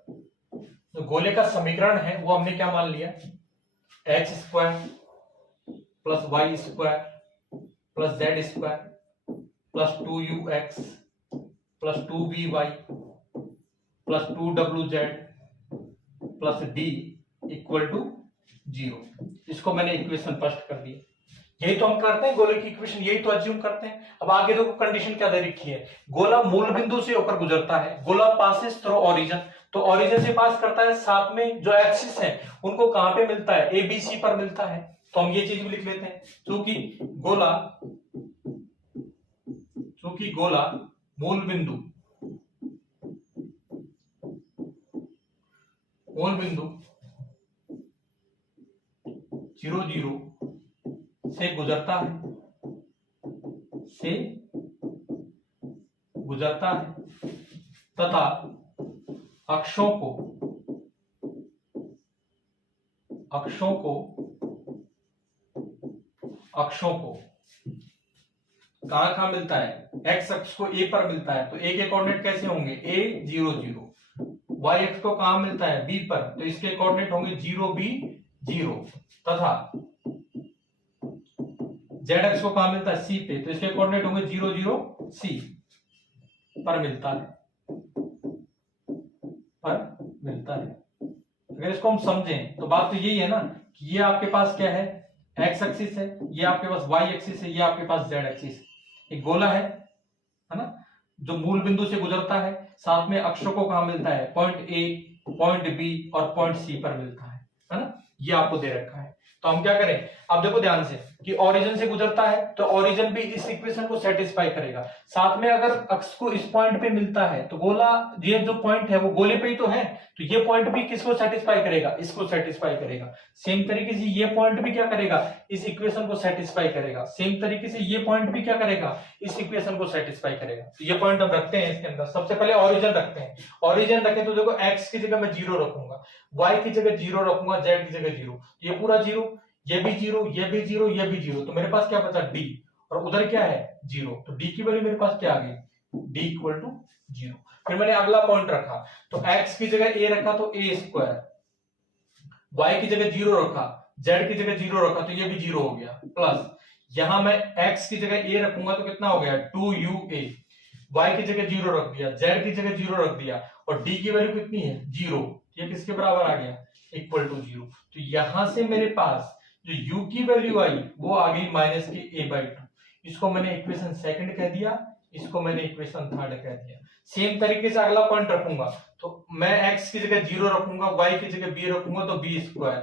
जो गोले का समीकरण है वो हमने क्या मान लिया, x square plus y square plus z square plus 2ux plus 2by plus 2wz plus d equal to 0। इसको मैंने इक्वेशन फर्स्ट कर दिया। यही तो हम करते हैं, गोले की इक्वेशन यही तो अज्यूम करते हैं। अब आगे देखो कंडीशन क्या दे रखी है, गोला मूल बिंदु से होकर गुजरता है, गोला पासेस थ्रू ओरिजिन, तो ओरिजिन से पास करता है, साथ में जो एक्सिस है उनको कहां पे मिलता है, ए बी सी पर मिलता है। तो हम ये चीज भी लिख लेते हैं, क्योंकि गोला मूल बिंदु 0 0 से गुजरता है तथा अक्षों को कहां मिलता है, एक्स अक्ष को ए पर मिलता है, तो ए के कोऑर्डिनेट कैसे होंगे, a 0 0। वाई अक्ष को कहां मिलता है, बी पर, तो इसके कोऑर्डिनेट होंगे 0 b 0, तथा जेड अक्ष को कहां मिलता है, सी पे, तो इसके कोऑर्डिनेट होंगे 0 0 सी पर मिलता है। अगर इसको हम समझें तो बात तो यही है ना कि ये आपके पास क्या है, एक्स एक्सिस है, ये आपके पास वाई एक्सिस है, ये आपके पास जेड एक्सिस है। एक गोला है ना, जो मूल बिंदु से गुजरता है, साथ में अक्षों को कहां मिलता है, पॉइंट ए, पॉइंट बी और पॉइंट सी पर मिलता है ना, ये आपको दे रखा है। तो हम क्या करें, अब देखो ध्यान से कि ओरिजिन से गुजरता है तो ओरिजिन भी इस इक्वेशन को सेटिस्फाई करेगा, साथ में अगर अक्ष को इस पॉइंट पे मिलता है तो गोला, ये जो पॉइंट है वो गोले पे ही तो है, तो ये पॉइंट भी किसको सेटिस्फाई करेगा, इसको सेटिस्फाई करेगा। सेम तरीके से ये पॉइंट भी क्या करेगा, इस इक्वेशन को सेटिस्फाई करेगा। सेम तरीके से ये पॉइंट भी क्या करेगा, इस इक्वेशन को सेटिस्फाई करेगा। तो ये पॉइंट हम रखते हैं इसके अंदर। सबसे पहले ओरिजिन रखते हैं, ओरिजिन रखें तो देखो एक्स की जगह मैं 0 रखूंगा, वाई की जगह 0 रखूंगा, जेड की जगह 0, ये पूरा 0, ये भी 0, ये भी 0, ये भी 0, तो मेरे पास क्या बचा, डी, और उधर क्या है 0, तो डी की वैल्यू मेरे पास क्या आ गई, डी इक्वल टू 0। फिर मैंने अगला पॉइंट रखा, तो x की जगह a रखा तो a स्क्वायर, y की जगह 0 रखा, z की जगह 0 रखा, तो ये भी 0 हो गया, प्लस यहां मैं x की जगह a रखूंगा तो कितना हो गया 2ua, y की जगह 0 रख दिया, z की जगह 0 रख दिया, और d की वैल्यू कितनी है 0, ये किसके बराबर आ गया, इक्वल टू 0। तो यहां से मेरे पास जो u की वैल्यू आई वो आ गई माइनस के a/2। इसको मैंने इक्वेशन सेकंड कह दिया, इसको मैंने इक्वेशन थर्ड कह दिया। सेम तरीके से अगला पॉइंट रखूंगा, तो मैं x की जगह 0 रखूंगा, y की जगह b रखूंगा, तो b स्क्वायर,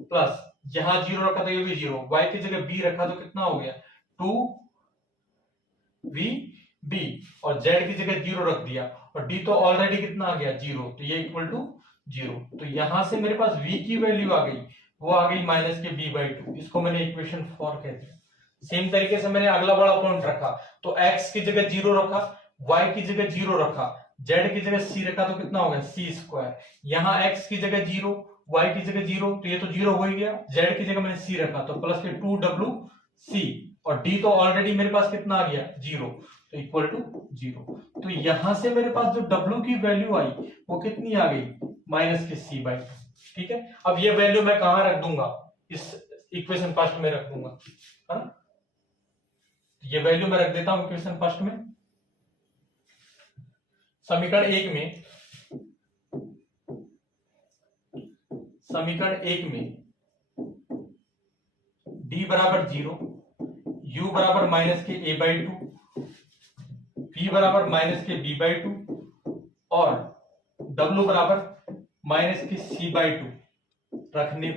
प्लस यहां 0 रखा तो ये भी 0, y की जगह b रखा तो कितना हो गया 2vb, और z की जगह 0 रख दिया, और d तो ऑलरेडी कितना आ गया 0, तो ये इक्वल टू 0। तो यहां से मेरे पास v की वैल्यू आ गई, वो आ गई माइनस के b/2, इसको मैंने इक्वेशन 4 कह दिया। सेम तरीके से मैंने अगला बड़ा पॉइंट रखा, तो x की जगह 0 रखा, y की जगह 0 रखा, z की जगह c रखा, तो कितना हो गया c स्क्वायर। यहाँ x की जगह 0, y की जगह 0, तो ये तो 0 हो ही गया, z की जगह मैंने c रखा, तो प्लस के 2wc, और d तो ऑलरेडी मेरे पास कितना आ गया 0, तो इक्वल टू 0। तो यहां से मेरे पास जो w की वैल्यू आई वो कितनी आ गई माइनस के c/2। ठीक है, अब ये वैल्यू मैं कहां रख दूंगा, इस इक्वेशन फर्स्ट में रख दूंगा, है ना। ये वैल्यू मैं रख देता हूं इक्वेशन फर्स्ट में। समीकरण एक में d बराबर 0, u बराबर माइनस के a/2, v बराबर माइनस के b/2, और w बराबर माइनस के c/2 रखने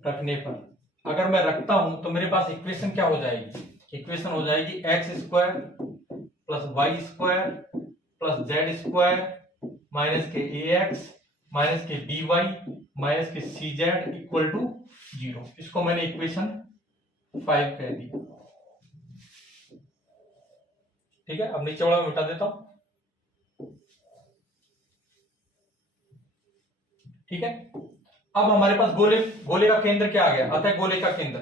रखने पर अगर मैं रखता हूं तो मेरे पास इक्वेशन क्या हो जाएगी, इक्वेशन हो जाएगी x square plus y square plus z square minus k a x minus k b y minus k c Z equal to 0। इसको मैंने इक्वेशन 5 कह दिया। ठीक है, अब नीचे वाला मिटा देता हूं। ठीक है, अब हमारे पास गोले का केंद्र क्या आ गया, अतः गोले का केंद्र,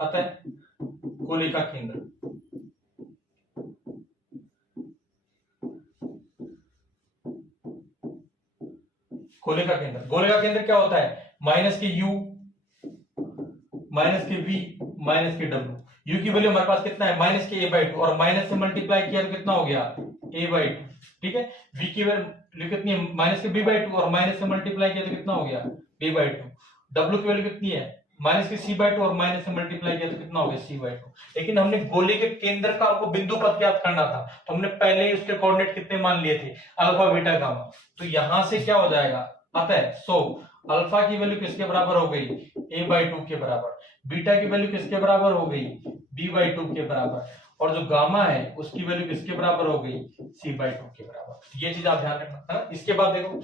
अतः गोले का केंद्र गोले का केंद्र, गोले का केंद्र क्या होता है, माइनस के यू माइनस के वी माइनस के डब्ल्यू। यू की वैल्यू हमारे पास कितना है, माइनस के a/2 और माइनस से मल्टीप्लाई किया तो कितना हो गया a/2। ठीक है, वी की वैल्यू कितनी है, माइनस के b/2 और माइनस से मल्टीप्लाई किया तो कितना हो गया b/2। डब्ल्यू की वैल्यू कितनी है, माइनस के c/2 और माइनस से मल्टीप्लाई किया तो कितना हो गया c/2। लेकिन हमने गोले के केंद्र का आपको बिंदु पद ज्ञात करना था, तो हमने पहले ही उसके कोऑर्डिनेट कितने मान लिए थे, अल्फा बीटा गामा। तो यहां से क्या हो जाएगा, अतः अल्फा की वैल्यू किसके बराबर हो गई, a/2 के बराबर, बीटा की वैल्यू किसके बराबर हो गई, b/2 के बराबर, और जो गामा है उसकी वैल्यू किसके बराबर हो गई, c/2 के बराबर। ये चीज आप ध्यान रखना है ना। इसके बाद देखो,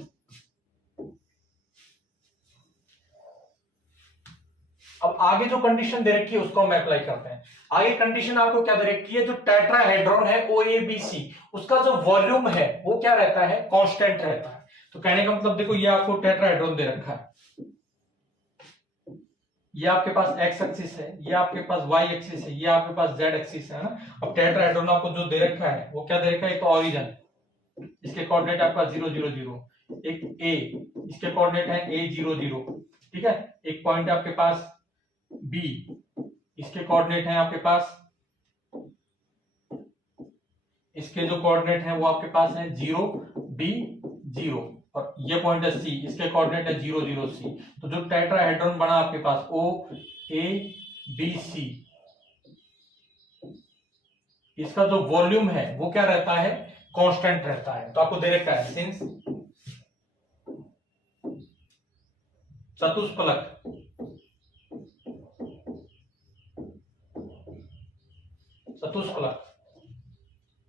अब आगे जो कंडीशन दे रखी है उसको हम अप्लाई करते हैं। आगे कंडीशन आपको क्या दे रखी है, जो टेट्राहेड्रॉन है OABC उसका जो वॉल्यूम है वो क्या रहता है, कांस्टेंट रहता है। तो कहने का मतलब देखो, ये आपको टेट्राहेड्रॉन दे रखा है, ये आपके पास एक्स एक्सिस है, ये आपके पास वाई एक्सिस है, ये आपके पास जेड एक्सिस है ना। अब टेट्राहेड्रॉन आपको जो दे रखा है वो क्या दे रखा है, एक ऑरिजिन, इसके कोऑर्डिनेट आपका 0 0 0, एक ए, इसके कोऑर्डिनेट है a 0 0। ठीक है, एक पॉइंट है आपके पास बी, इसके कोऑर्डिनेट है आपके पास, इसके जो कोऑर्डिनेट है वो आपके पास है 0 b 0, और ये पॉइंट है सी, इसके कोऑर्डिनेट है 0 0 सी। तो जो टेट्राहेड्रॉन बना आपके पास OABC, इसका जो वॉल्यूम है वो क्या रहता है, कांस्टेंट रहता है। तो आपको दे रखा है, सिंस चतुष्फलक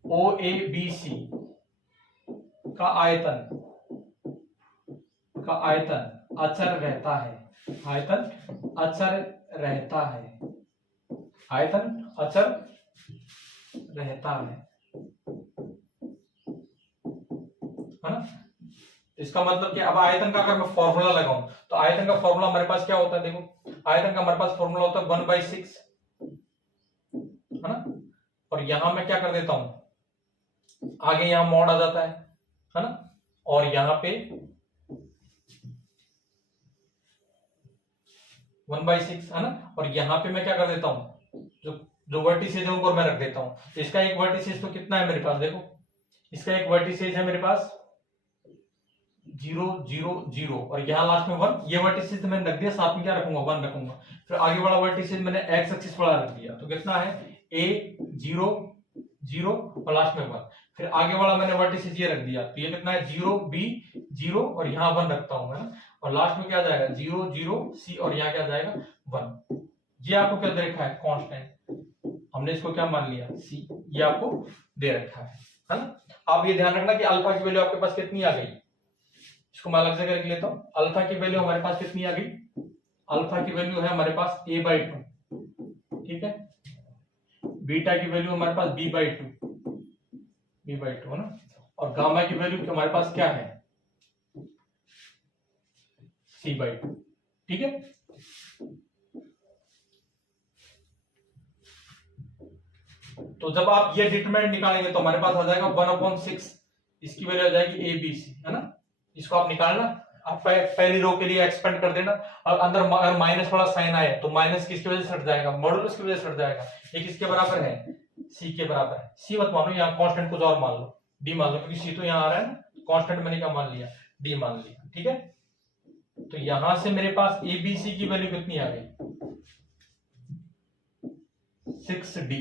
OABC का आयतन अचर रहता है, आयतन अचर रहता है, आयतन अचर रहता है ना। इसका मतलब कि अब आयतन का अगर मैं फॉर्मूला लगाऊं तो आयतन का फॉर्मूला हमारे पास क्या होता है, देखो आयतन का हमारे पास फॉर्मूला होता है 1/6 है ना। और यहां मैं क्या कर देता हूं, आगे यहां मॉड आ जाता है ना, और यहां पे 1/6 है ना, और यहां पे मैं क्या कर देता हूं, जो वर्टिसेज है ऊपर मैं रख देता हूं। तो इसका एक वर्टिसेज तो कितना है मेरे पास, देखो इसका एक वर्टिसेज है मेरे पास 0 0 0, और यहाँ लास्ट में 1। ये वर्टिसेज मैंने रख दिया, साथ में क्या रखूंगा, 1 रखूंगा। फिर आगे वाला वर्टिसेज मैंने एक्स एक्सिस वाला रख दिया, तो कितना है a 0 0 और लास्ट में 1। फिर आगे वाला मैंने वर्टिसेज ये रख दिया, तो ये कितना है 0 b 0 और यहाँ 1 रखता हूं मैं ना, और लास्ट में क्या जाएगा 0 0 c और यहाँ क्या जाएगा 1। ये आपको क्या दे रखा है, कांस्टेंट, हमने इसको क्या मान लिया c, ये आपको दे रखा है ना। आप ये ध्यान रखना कि अल्फा की वैल्यू आपके पास कितनी आ गई, इसको मैं अलग जगह लिख लेता हूं। अल्फा की वैल्यू हमारे पास कितनी आ गई, अल्फा की वैल्यू है हमारे पास a/2, ठीक है। बीटा की वैल्यू हमारे पास b/2 है ना, और गामा की वैल्यू हमारे पास क्या है c/2, ठीक है। तो जब आप ये डिटरमिनेंट निकालेंगे तो हमारे पास आ जाएगा 1/6, इसकी वैल्यू आ जाएगी ABC है ना। इसको आप निकालना, आप पहली रो के लिए एक्सपेंड कर देना, और अंदर अगर माइनस वाला साइन आए तो माइनस किसकी वजह से हट जाएगा, मॉडुलस की वजह से हट जाएगा। ये किसके बराबर है, C के बराबर है। C मत मानो, यहाँ कांस्टेंट कुछ और मान लो, D मान लो, क्योंकि C तो यहाँ आ रहा है ना, कांस्टेंट मैंने क्या मान लिया, D मान लिया, ठीक है। तो यहां से मेरे पास ABC की वैल्यू कितनी आ गई 6D।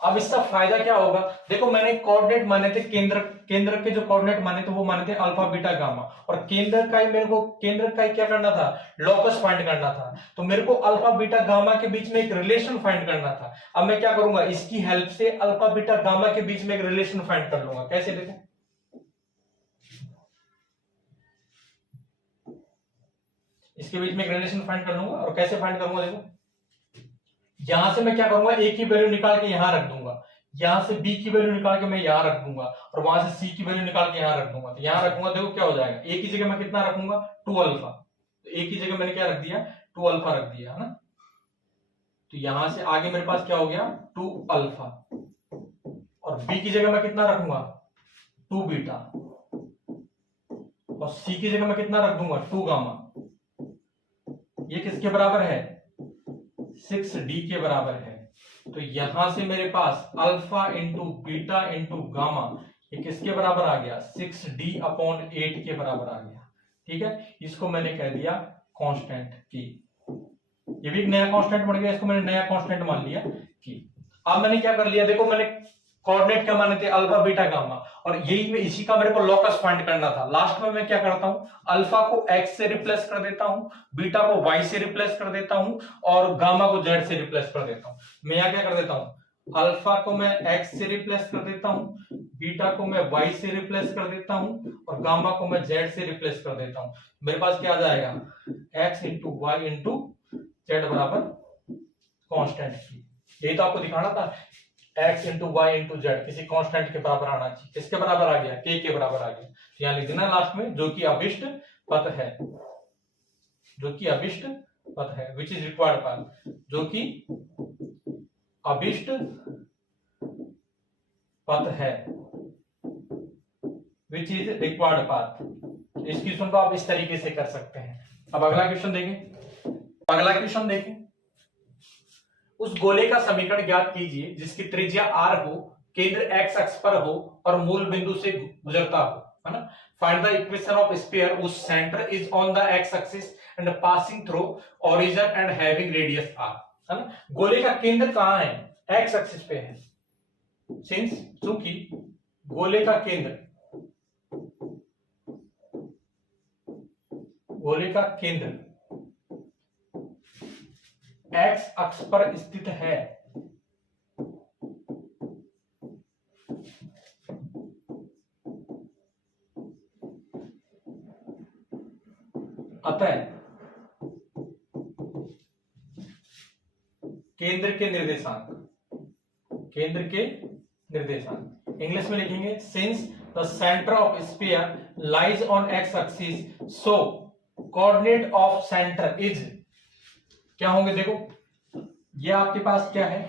अब इसका फायदा क्या होगा, देखो मैंने कोऑर्डिनेट माने थे, केंद्र के जो कोऑर्डिनेट माने थे वो माने थे अल्फा बीटा गामा, और केंद्र का ही मेरे को क्या करना था, लोकस फाइंड करना था। तो मेरे को अल्फा बीटा गामा के बीच में एक रिलेशन फाइंड करना था। अब मैं क्या करूंगा, इसकी हेल्प से अल्फा बीटा गामा के बीच में एक रिलेशन फाइंड कर लूंगा। कैसे, देखो इसके बीच में एक रिलेशन फाइंड कर लूंगा, और कैसे फाइंड करूंगा, देखो यहां से मैं क्या करूंगा, ए की वैल्यू निकाल के यहां रख दूंगा, यहां से बी की वैल्यू निकाल के मैं यहां रख दूंगा, और वहां से सी की वैल्यू निकाल के यहां रख दूंगा। तो यहां रखूंगा, देखो क्या हो जाएगा, ए की जगह मैं कितना रखूंगा, 2 अल्फा। तो ए की जगह मैंने क्या रख दिया, 2 अल्फा रख दिया, है ना। तो यहां से आगे मेरे पास क्या हो गया, 2 अल्फा, और बी की जगह मैं कितना रखूंगा, 2 बीटा, और सी की जगह मैं कितना रख दूंगा, 2 गामा। ये किसके बराबर है, 6d के बराबर है। तो यहां से मेरे पास alpha into beta into gamma, ये किसके बराबर आ गया, 6d/8 के बराबर आ गया। ठीक है, इसको मैंने कह दिया कांस्टेंट की। ये भी एक नया कांस्टेंट बन गया, इसको मैंने नया कांस्टेंट मान लिया की। अब मैंने क्या कर लिया, देखो मैंने कोऑर्डिनेट क्या माने थे, अल्फा बीटा गामा, और यही में इसी का मेरे को लोकस फाइंड करना था। लास्ट में मैं क्या करता हूं, अल्फा को x से रिप्लेस कर देता हूं, बीटा को y से रिप्लेस कर देता हूं, और गामा को z से रिप्लेस कर देता हूं। मैं यहां क्या कर देता हूं, अल्फा को मैं x से रिप्लेस कर देता हूं, बीटा को मैं y से रिप्लेस कर देता हूं, और गामा को मैं z से रिप्लेस कर देता हूं। मेरे पास क्या आ जाएगा, x into y into z बराबर कॉन्स्टेंट की। यही तो आपको दिखाना था, x into y into z किसी कांस्टेंट के बराबर आना चाहिए। किसके बराबर आ गया, k के बराबर आ गया। तो यहां लिख देना लास्ट में, जो कि अभिष्ट पथ है, जो कि अभिष्ट पथ है, विच इज रिक्वायर्ड पाथ, जो कि अभिष्ट पथ है, विच इज रिक्वायर्ड पाथ। इस क्वेश्चन को आप इस तरीके से कर सकते हैं। अब अगला क्वेश्चन देखें, अगला क्वेश्चन देखें, उस गोले का समीकरण ज्ञात कीजिए जिसकी त्रिज्या r हो, केंद्र x अक्ष पर हो और मूल बिंदु से गुजरता हो, है ना। Find the equation of sphere whose center is on the x axis and passing through origin and having radius r, है ना। गोले का केंद्र कहां है, x एक्सिस पे है, सिंस चूंकि गोले का केंद्र x अक्ष पर स्थित है, अतः केंद्र के निर्देशांक इंग्लिश में लिखेंगे, since the centre of sphere lies on x axis, so coordinate of centre is, क्या होंगे, देखो ये आपके पास क्या है,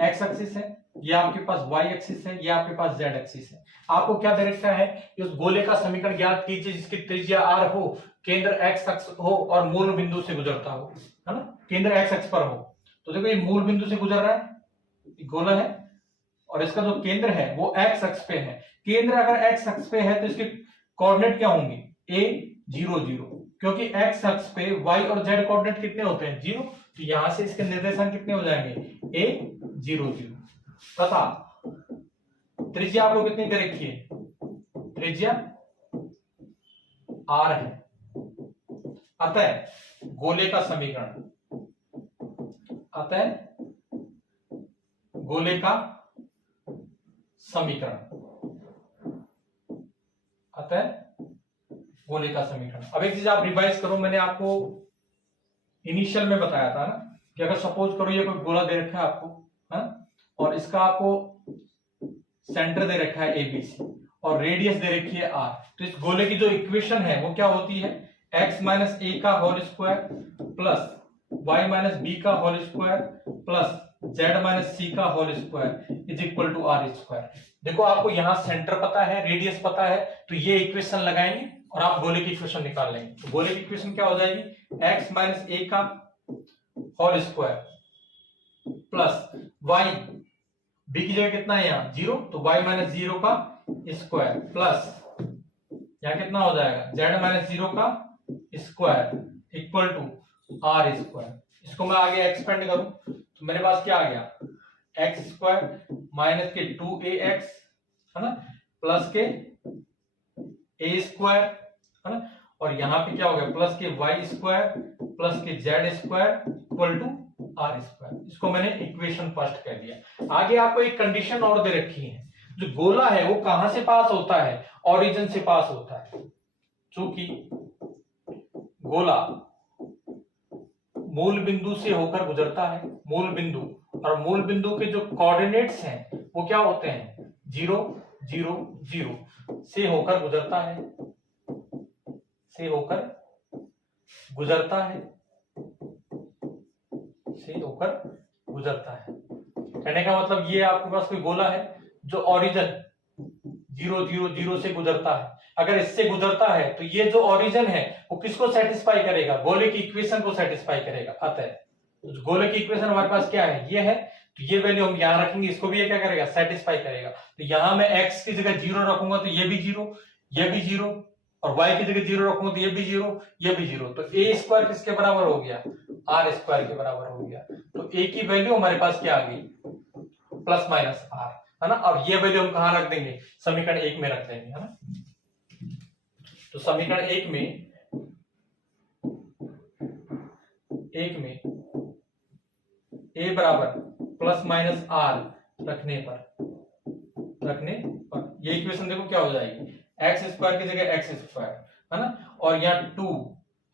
एक्स एक्सिस है, ये आपके पास वाई एक्सिस है, ये आपके पास जेड एक्सिस है। आपको क्या दे रखा है, उस गोले का समीकरण ज्ञात कीजिए जिसकी त्रिज्या r हो, केंद्र x अक्ष हो और मूल बिंदु से गुजरता हो, है ना। केंद्र x अक्ष पर हो, तो देखो ये मूल बिंदु से गुजर रहा है, गोला है, और इसका जो केंद्र है वो x अक्ष पे है। केंद्र अगर x अक्ष पे है तो इसके कोऑर्डिनेट क्या होंगे, a 0 0, क्योंकि x अक्ष पे y और z कोऑर्डिनेट कितने होते हैं, 0। तो यहां से इसके निर्देशांक कितने हो जाएंगे, a 0 0, तथा त्रिज्या आपको कितनी दे रखी है, त्रिज्या r है। अतः गोले का समीकरण, अब एक चीज आप रिवाइज करो, मैंने आपको इनिशियल में बताया था ना कि अगर सपोज करो ये कोई गोला दे रखा है आपको, है, और इसका आपको सेंटर दे रखा है ABC और रेडियस दे रखी है r, तो इस गोले की जो इक्वेशन है वो क्या होती है, x माइनस a का whole square plus y minus b का whole square plus z minus c का whole square is equal to r square. देखो आपको यहाँ सेंटर पता है, रेडियस पता है, तो ये इक्वेशन लगाएंगे और आप गोले की इक्वेशन निकाल लेंगे। तो गोले की इक्वेशन क्या हो जाएगी, x माइनस a का whole square plus y, b की जगह कितना है यहाँ 0, तो y माइनस 0 का स्क्वायर प्लस यहाँ कितना हो जाएगा z माइनस 0 का square equal to r square. इसको मैं आगे एक्सपेंड करूं तो मेरे पास क्या आ गया, x स्क्वायर माइनस के 2ax है ना प्लस के a स्क्वायर है ना, और यहां पे क्या हो गया plus k y square plus k z square equal to r square. इसको मैंने इक्वेशन फर्स्ट कह दिया। आगे आपको एक कंडीशन और दे रखी है, जो गोला है वो कहां से पास होता है, ओरिजिन से पास होता है। चूंकि गोला मूल बिंदु से होकर गुजरता है, मूल बिंदु, और मूल बिंदु के जो कोऑर्डिनेट्स हैं वो क्या होते हैं 0 0 0 से होकर गुजरता है, से होकर गुजरता है, से होकर गुजरता है। कहने का मतलब ये आपके पास कोई गोला है जो ओरिजिन 0 0 0 से गुजरता है। अगर इससे गुजरता है तो ये जो ओरिजिन है वो किसको सेटिस्फाई करेगा, गोले की इक्वेशन को सेटिस्फाई करेगा। अतः गोले की इक्वेशन हमारे पास क्या है, ये है, तो ये वैल्यू हम यहां रखेंगे, इसको भी ये क्या करेगा सेटिस्फाई करेगा। तो यहां मैं x की जगह 0 रखूंगा तो ये भी 0, ये भी 0, और y की जगह 0 रखूंगा तो ये भी 0, ये भी 0। तो a स्क्वायर किसके बराबर हो गया, r स्क्वायर के बराबर हो गया। तो a की वैल्यू हमारे पास क्या आ गई प्लस माइनस r है ना। अब ये वैल्यू हम कहां रख देंगे, समीकरण 1 में रख देंगे है ना। तो समीकरण 1 में a बराबर प्लस माइनस r रखने पर ये इक्वेशन देखो क्या हो जाएगी, एक्स स्क्वायर की जगह एक्स स्क्वायर है ना, और यहाँ 2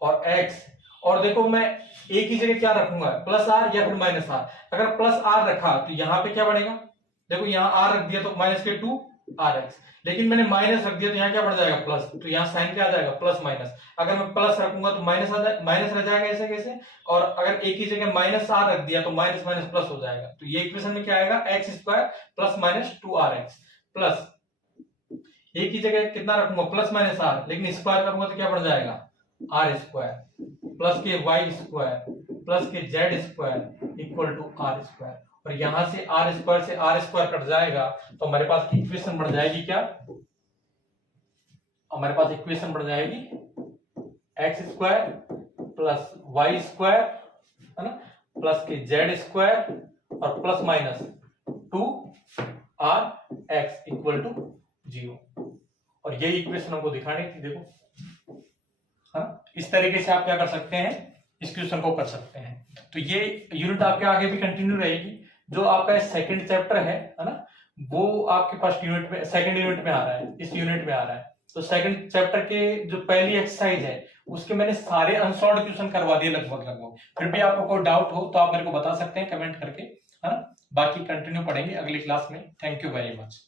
और x, और देखो मैं a की जगह क्या रखूंगा प्लस r या फिर माइनस r। अगर प्लस r रखा तो यहाँ पे क्या बढ़ेगा, देखो यहाँ r रख दिया तो माइनस के 2 rx, लेकिन मैंने माइनस रख दिया तो यहाँ क्या बढ़ जाएगा प्लस, तो यहाँ साइन क्या आ जाएगा प्लस माइनस। अगर मैं प्लस रखूंगा तो माइनस आ जाएगा, माइनस रह जाएगा ऐसे कैसे, और अगर a की जगह माइनस r रख दिया तो माइनस माइनस प्लस हो जाएगा। तो ये इक्वेशन में क्या आएगा x square plus minus 2rx, plus a की जगह कितना रखूंगा प्लस माइनस r, लेकिन स्क्वायर करूंगा तो क्या बढ़ जाएगा r square plus k y square plus k z square equal to r square, और यहां से r स्क्वायर से r स्क्वायर कट जाएगा तो हमारे पास इक्वेशन बढ़ जाएगी क्या, हमारे पास इक्वेशन बढ़ जाएगी x square plus y square है ना प्लस के z स्क्वायर और plus minus 2rx equal to 0। और ये इक्वेशन हमको दिखानी थी, देखो हाँ, इस तरीके से आप क्या कर सकते हैं, इस क्वेश्चन को कर सकते हैं। तो ये यूनिट आपके आगे भी कंटिन्यू रहेगी। जो आपका सेकंड चैप्टर है ना, वो आपके फर्स्ट यूनिट में, सेकंड यूनिट में आ रहा है, इस यूनिट में आ रहा है। तो सेकंड चैप्टर के जो पहली एक्सरसाइज है उसके मैंने सारे अनसॉल्व क्वेश्चन करवा दिए लगभग। फिर भी आपको कोई डाउट हो तो आप मेरे को बता सकते हैं कमेंट करके, है ना। बाकी कंटिन्यू पढ़ेंगे अगली क्लास में। Thank you very much.